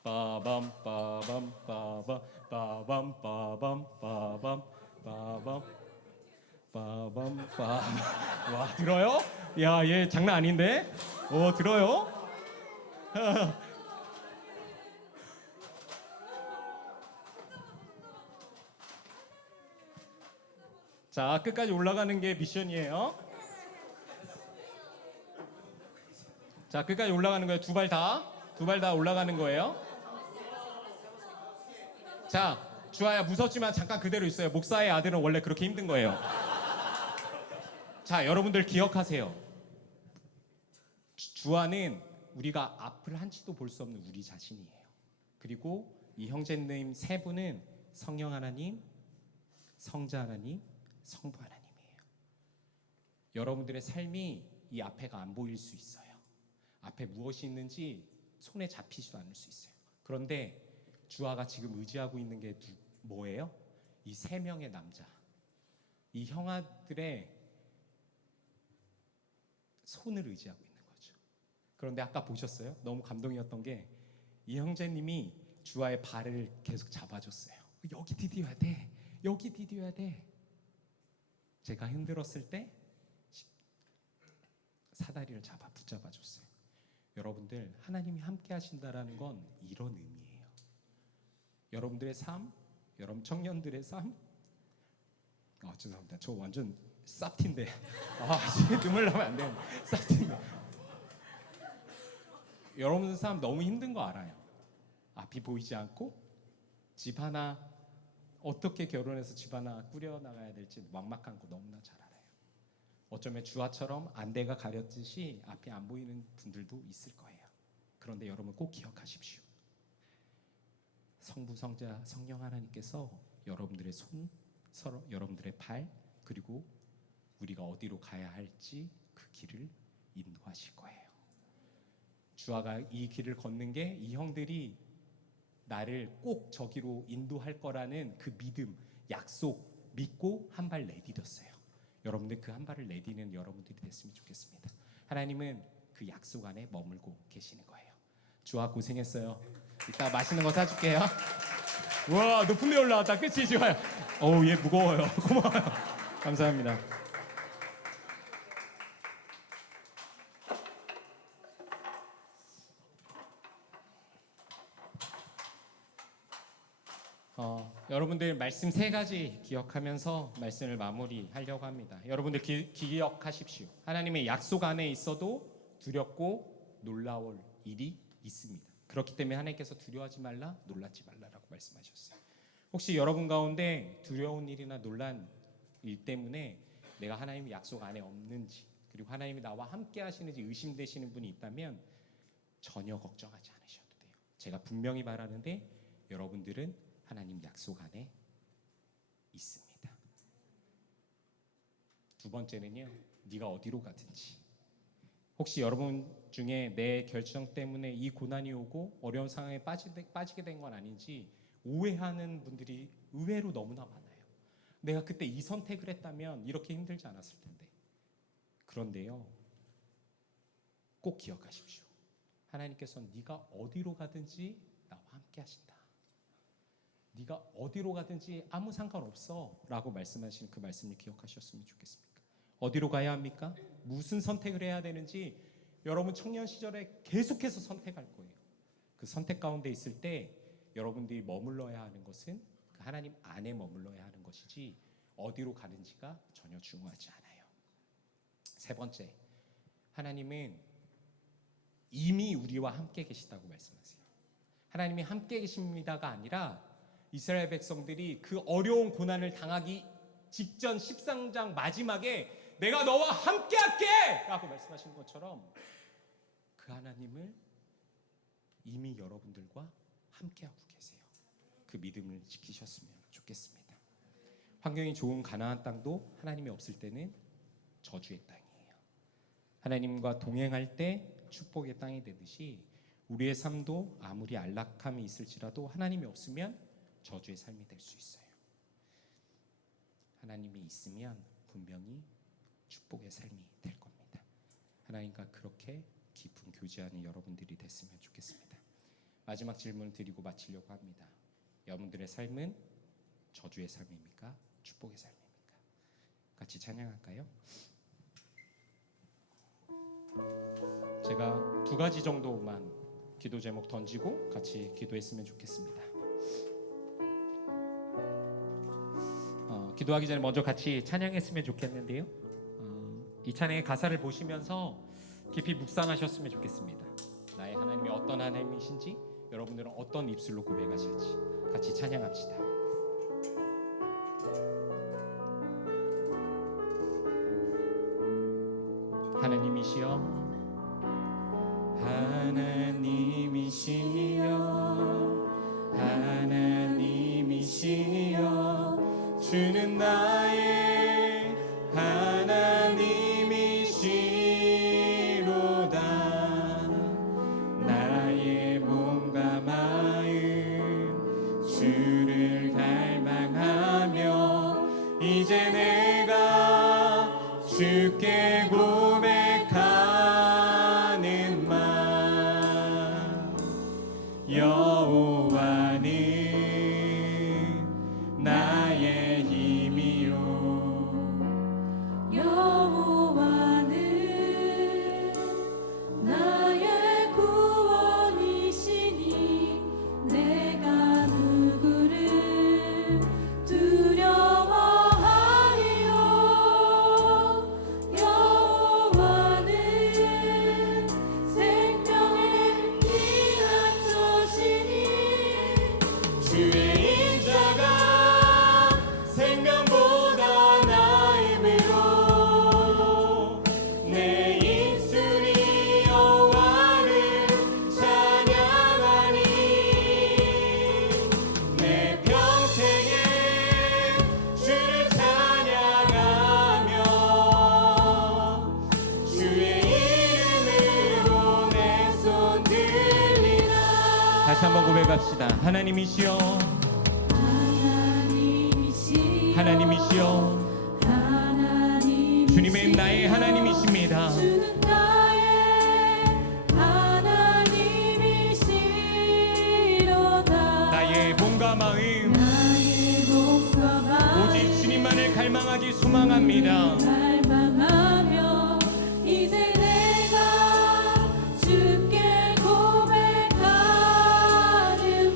빠밤 빠밤 빠밤 빠밤 빠밤 빠밤 빠밤 빠밤 빠밤. 와, 들어요? 야, 얘 장난 아닌데? 들어요? 자, 끝까지 올라가는 게 미션이에요. 자, 끝까지 올라가는 거예요. 두 발 다 올라가는 거예요. 자, 주아야 무섭지만 잠깐 그대로 있어요. 목사의 아들은 원래 그렇게 힘든 거예요. 자, 여러분들 기억하세요. 주아는 우리가 앞을 한치도 볼 수 없는 우리 자신이에요. 그리고 이 형제님 3분은 성령 하나님, 성자 하나님, 성부 하나님이에요. 여러분들의 삶이 이 앞에가 안 보일 수 있어요. 앞에 무엇이 있는지 손에 잡히지도 않을 수 있어요. 그런데 주아가 지금 의지하고 있는 게 뭐예요? 이 3명의 남자, 이 형아들의 손을 의지하고 있는 거죠. 그런데 아까 보셨어요? 너무 감동이었던 게 이 형제님이 주아의 발을 계속 잡아줬어요. 여기 디뎌야 돼. 여기 디뎌야 돼. 제가 힘들었을 때 사다리를 붙잡아 줬어요. 여러분들, 하나님이 함께 하신다라는 건 이런 의미예요. 여러분들의 삶, 여러분 청년들의 삶. 죄송합니다. 저 완전 쌉티인데. 눈물 나면 안 돼요. 쌉티인데. 여러분들 삶 너무 힘든 거 알아요. 앞이 보이지 않고 집 하나, 어떻게 결혼해서 집 하나 꾸려나가야 될지 막막한 거 너무나 잘 알아요. 어쩌면 주아처럼 안대가 가렸듯이 앞이 안 보이는 분들도 있을 거예요. 그런데 여러분 꼭 기억하십시오. 성부, 성자, 성령 하나님께서 여러분들의 손, 여러분들의 발, 그리고 우리가 어디로 가야 할지 그 길을 인도하실 거예요. 주아가 이 길을 걷는 게 이 형들이 나를 꼭 저기로 인도할 거라는 그 믿음, 약속 믿고 한 발 내디뎠어요. 여러분들 그 한 발을 내디는 여러분들이 됐으면 좋겠습니다. 하나님은 그 약속 안에 머물고 계시는 거예요. 주아 고생했어요. 이따 맛있는 거 사줄게요. 우와, 높은 데 올라왔다. 그치? 좋아요. 얘 무거워요. 고마워요. 감사합니다. 여러분들 말씀 3가지 기억하면서 말씀을 마무리하려고 합니다. 여러분들 기억하십시오. 하나님의 약속 안에 있어도 두렵고 놀라울 일이 있습니다. 그렇기 때문에 하나님께서 두려워하지 말라, 놀라지 말라라고 말씀하셨어요. 혹시 여러분 가운데 두려운 일이나 놀란 일 때문에 내가 하나님의 약속 안에 없는지, 그리고 하나님이 나와 함께 하시는지 의심되시는 분이 있다면 전혀 걱정하지 않으셔도 돼요. 제가 분명히 말하는데 여러분들은 하나님 약속 안에 있습니다. 두 번째는요, 네가 어디로 가든지. 혹시 여러분 중에 내 결정 때문에 이 고난이 오고 어려운 상황에 빠지게 된 건 아닌지 오해하는 분들이 의외로 너무나 많아요. 내가 그때 이 선택을 했다면 이렇게 힘들지 않았을 텐데. 그런데요, 꼭 기억하십시오. 하나님께서는 네가 어디로 가든지 나와 함께 하신다. 네가 어디로 가든지 아무 상관없어 라고 말씀하신 그 말씀을 기억하셨으면 좋겠습니다. 어디로 가야 합니까? 무슨 선택을 해야 되는지 여러분 청년 시절에 계속해서 선택할 거예요. 그 선택 가운데 있을 때 여러분들이 머물러야 하는 것은 그 하나님 안에 머물러야 하는 것이지 어디로 가는지가 전혀 중요하지 않아요. 세 번째, 하나님은 이미 우리와 함께 계시다고 말씀하세요. 하나님이 함께 계십니다가 아니라 이스라엘 백성들이 그 어려운 고난을 당하기 직전 13장 마지막에 내가 너와 함께 할게! 라고 말씀하신 것처럼 그 하나님을 이미 여러분들과 함께하고 계세요. 그 믿음을 지키셨으면 좋겠습니다. 환경이 좋은 가나안 땅도 하나님이 없을 때는 저주의 땅이에요. 하나님과 동행할 때 축복의 땅이 되듯이 우리의 삶도 아무리 안락함이 있을지라도 하나님이 없으면 저주의 삶이 될 수 있어요. 하나님이 있으면 분명히 축복의 삶이 될 겁니다. 하나님과 그렇게 깊은 교제하는 여러분들이 됐으면 좋겠습니다. 마지막 질문을 드리고 마치려고 합니다. 여러분들의 삶은 저주의 삶입니까? 축복의 삶입니까? 같이 찬양할까요? 제가 두 가지 정도만 기도 제목 던지고 같이 기도했으면 좋겠습니다. 기도하기 전에 먼저 같이 찬양했으면 좋겠는데요. 이 찬양의 가사를 보시면서 깊이 묵상하셨으면 좋겠습니다. 나의 하나님이 어떤 하나님이신지, 여러분들은 어떤 입술로 고백하실지 같이 찬양합시다. 하나님이시여, 하나님이시여, 하나님이시여, 주는 나의 하나님이시로다. 나의 몸과 마음 주를 갈망하며 이제 내가 주께 고백하는 말, 여호와는 나의 힘이요, 여호와는 나의 구원이시니 내가 누구를 두려워하리요. 여호와는 생명의 피난처시니 주의 인자가 생명보다 나음으로 내 입술이 여호와를 찬양하니 내 평생에 주를 찬양하며 주의 이름으로 내 손 들리라. 다시 한번 고백합시다. 하나님이시여, 하나님이시여, 주님은 나의 하나님이십니다. 주는 나의 하나님이시로다. 나의 몸과 마음 나의 몸과 마음 오직 주님만을 갈망하기 소망합니다. 갈망하며 이제 내가 주께 고백하는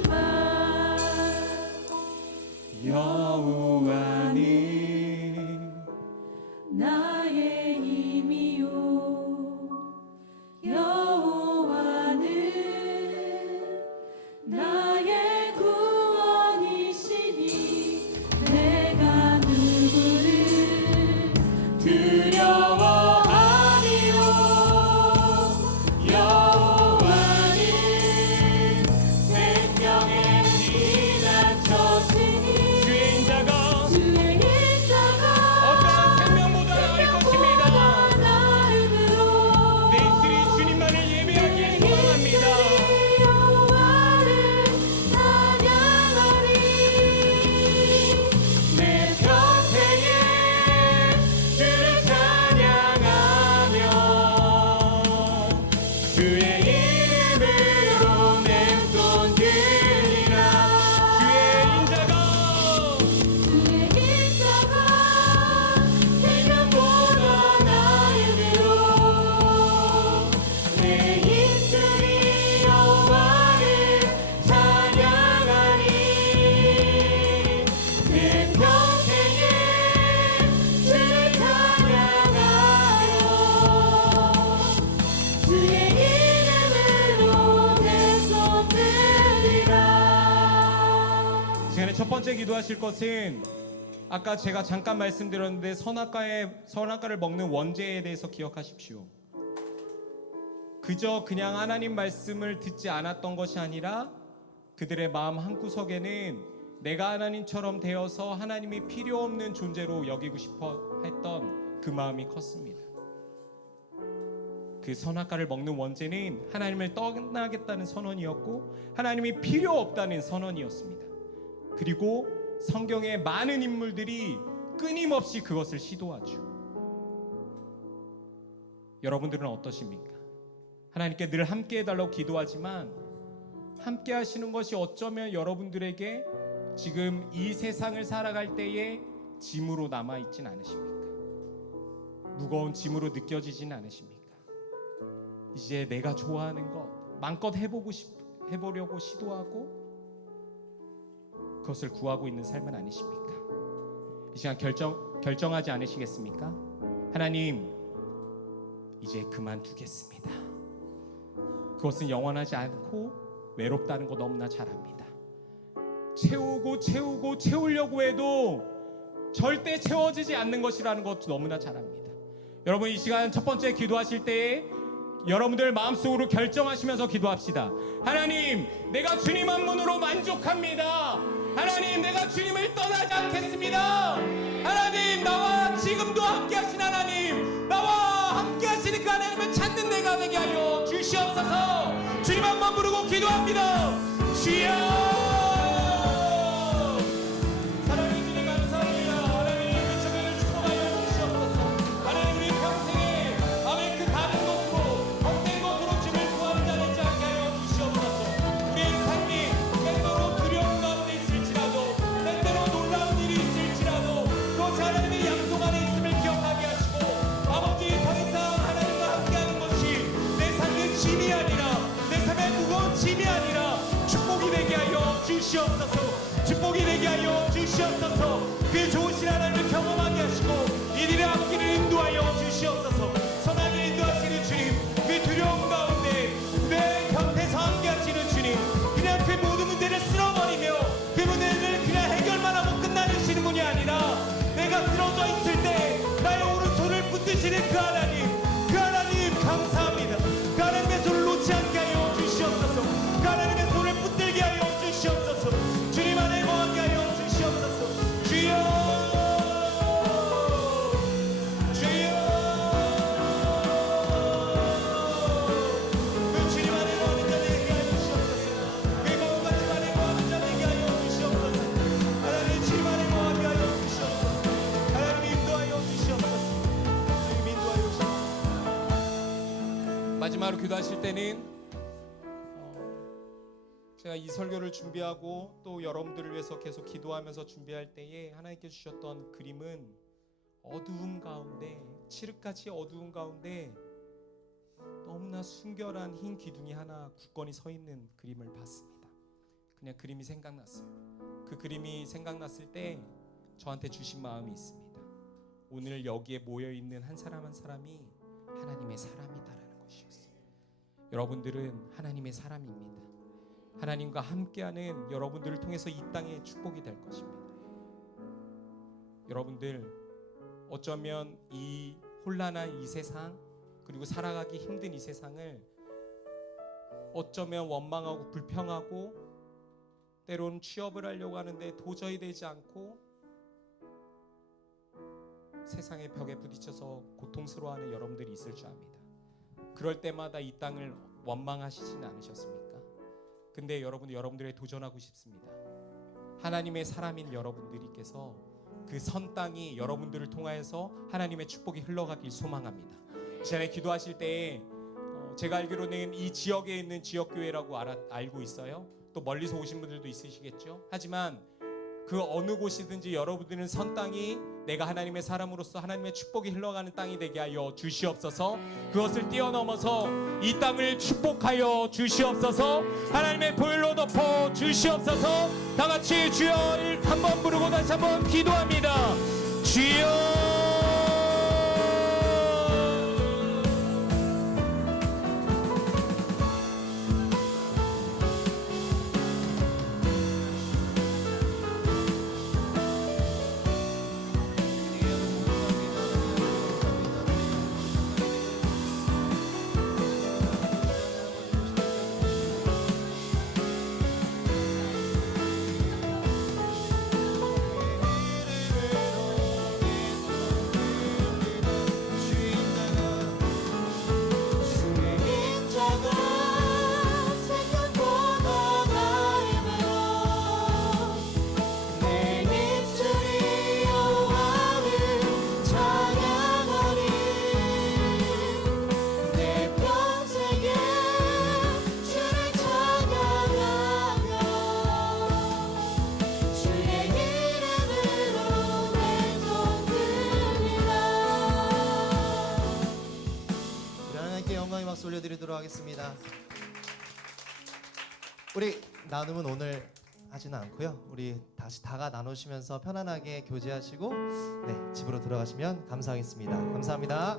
말, 여호와는 나의 힘 번째 기도하실 것은 아까 제가 잠깐 말씀드렸는데 선악과를 먹는 원죄에 대해서 기억하십시오. 그냥 하나님 말씀을 듣지 않았던 것이 아니라 그들의 마음 한구석에는 내가 하나님처럼 되어서 하나님이 필요 없는 존재로 여기고 싶어 했던 그 마음이 컸습니다. 그 선악과를 먹는 원죄는 하나님을 떠나겠다는 선언이었고 하나님이 필요 없다는 선언이었습니다. 그리고 성경의 많은 인물들이 끊임없이 그것을 시도하죠. 여러분들은 어떠십니까? 하나님께 늘 함께 해달라고 기도하지만 함께 하시는 것이 어쩌면 여러분들에게 지금 이 세상을 살아갈 때에 짐으로 남아있진 않으십니까? 무거운 짐으로 느껴지진 않으십니까? 이제 내가 좋아하는 것 마음껏 해보려고 시도하고 그것을 구하고 있는 삶은 아니십니까? 이 시간 결정하지 않으시겠습니까? 하나님, 이제 그만두겠습니다. 그것은 영원하지 않고 외롭다는 거 너무나 잘 압니다. 채우려고 해도 절대 채워지지 않는 것이라는 것도 너무나 잘 압니다. 여러분, 이 시간 첫 번째 기도하실 때에 여러분들 마음속으로 결정하시면서 기도합시다. 하나님, 내가 주님 한 분으로 만족합니다. 하나님, 내가 주님을 떠나지 않겠습니다. 하나님, 나와 지금도 함께 하신 하나님, 나와 함께 하시는 그 하나님을 찾는 내가 되게 하여 주시옵소서. 주님 한 번 부르고 기도합니다. 주여, 사랑해 주님 감사합니다. 하나님, 그 주변을 축복하여 주시옵소서. 하나님, 우리 평생에 아멘 그 다른 것으로 헛된 것으로 주를 구하는 자 되지 않게 하여 주시옵소서. 우리의 삶이 때때로 두려움 가운데 있을지라도 때때로 놀라운 일이 있을지라도 또 하나님의 약속 안에 있음을 기억하게 하시고 아버지, 더 이상 하나님과 함께하는 것이 내 삶의 짐이 아니라 내 삶의 무거운 짐이 아니라 축복이 되게 하여 주시옵소서. 축복이 되게 하여 주시옵소서. 그 좋으신 하나님을 경험하게 하시고 이들의 앞길을 인도하여 주시옵소서. 선하게 인도하시는 주님, 그 두려움 가운데 내 곁에서 함께 하시는 주님, 그냥 그 모든 문제를 쓸어버리며 그 문제를 그냥 해결만 하고 끝나시는 분이 아니라 내가 쓰러져 있을 때 나의 오른손을 붙드시는 그 하나님 감사합니다. 그 하나님의 손을 놓지 않게 하여 주시옵소서. 그 하나님의 손을 붙들게 하여 주시옵소서. 주님 안에 거하게 하여 주시옵소서. 주여, 그 주님 안에 거하는 자 되게 하여 주시옵소서. 그 거룩한 집 안에 거하는 자 되게 하여 주시옵소서. 하나님, 주님 안에 거하게 하여 주시옵소서. 하나님, 인도하여 주시옵소서. 주님, 인도하여 주시옵소서. 마지막으로 기도하실 때는 제가 이 설교를 준비하고 또 여러분들을 위해서 계속 기도하면서 준비할 때에 하나님께 주셨던 그림은 어두움 가운데, 칠흑같이 어두운 가운데 너무나 순결한 흰 기둥이 하나 굳건히 서 있는 그림을 봤습니다. 그냥 그림이 생각났어요. 그 그림이 생각났을 때 저한테 주신 마음이 있습니다. 오늘 여기에 모여있는 한 사람 한 사람이 하나님의 사람이다라는 것이었어요. 여러분들은 하나님의 사람입니다. 하나님과 함께하는 여러분들을 통해서 이 땅에 축복이 될 것입니다. 여러분들, 어쩌면 이 혼란한 이 세상, 그리고 살아가기 힘든 이 세상을 어쩌면 원망하고 불평하고 때로는 취업을 하려고 하는데 도저히 되지 않고 세상의 벽에 부딪혀서 고통스러워하는 여러분들이 있을 줄 압니다. 그럴 때마다 이 땅을 원망하시지는 않으셨습니까? 근데 여러분들에 도전하고 싶습니다. 하나님의 사람인 여러분들께서 그 선 땅이 여러분들을 통하여서 하나님의 축복이 흘러가길 소망합니다. 지난해 기도하실 때에 제가 알기로는 이 지역에 있는 지역교회라고 알고 있어요. 또 멀리서 오신 분들도 있으시겠죠. 하지만 그 어느 곳이든지 여러분들은 선 땅이 내가 하나님의 사람으로서 하나님의 축복이 흘러가는 땅이 되게 하여 주시옵소서. 그것을 뛰어넘어서 이 땅을 축복하여 주시옵소서. 하나님의 보혈로 덮어 주시옵소서. 다 같이 주여 한번 부르고 다시 한번 기도합니다. 주여, 드리도록 하겠습니다. 우리 나눔은 오늘 하지는 않고요. 우리 다시 다가 나누시면서 편안하게 교제하시고 네, 집으로 들어가시면 감사하겠습니다. 감사합니다.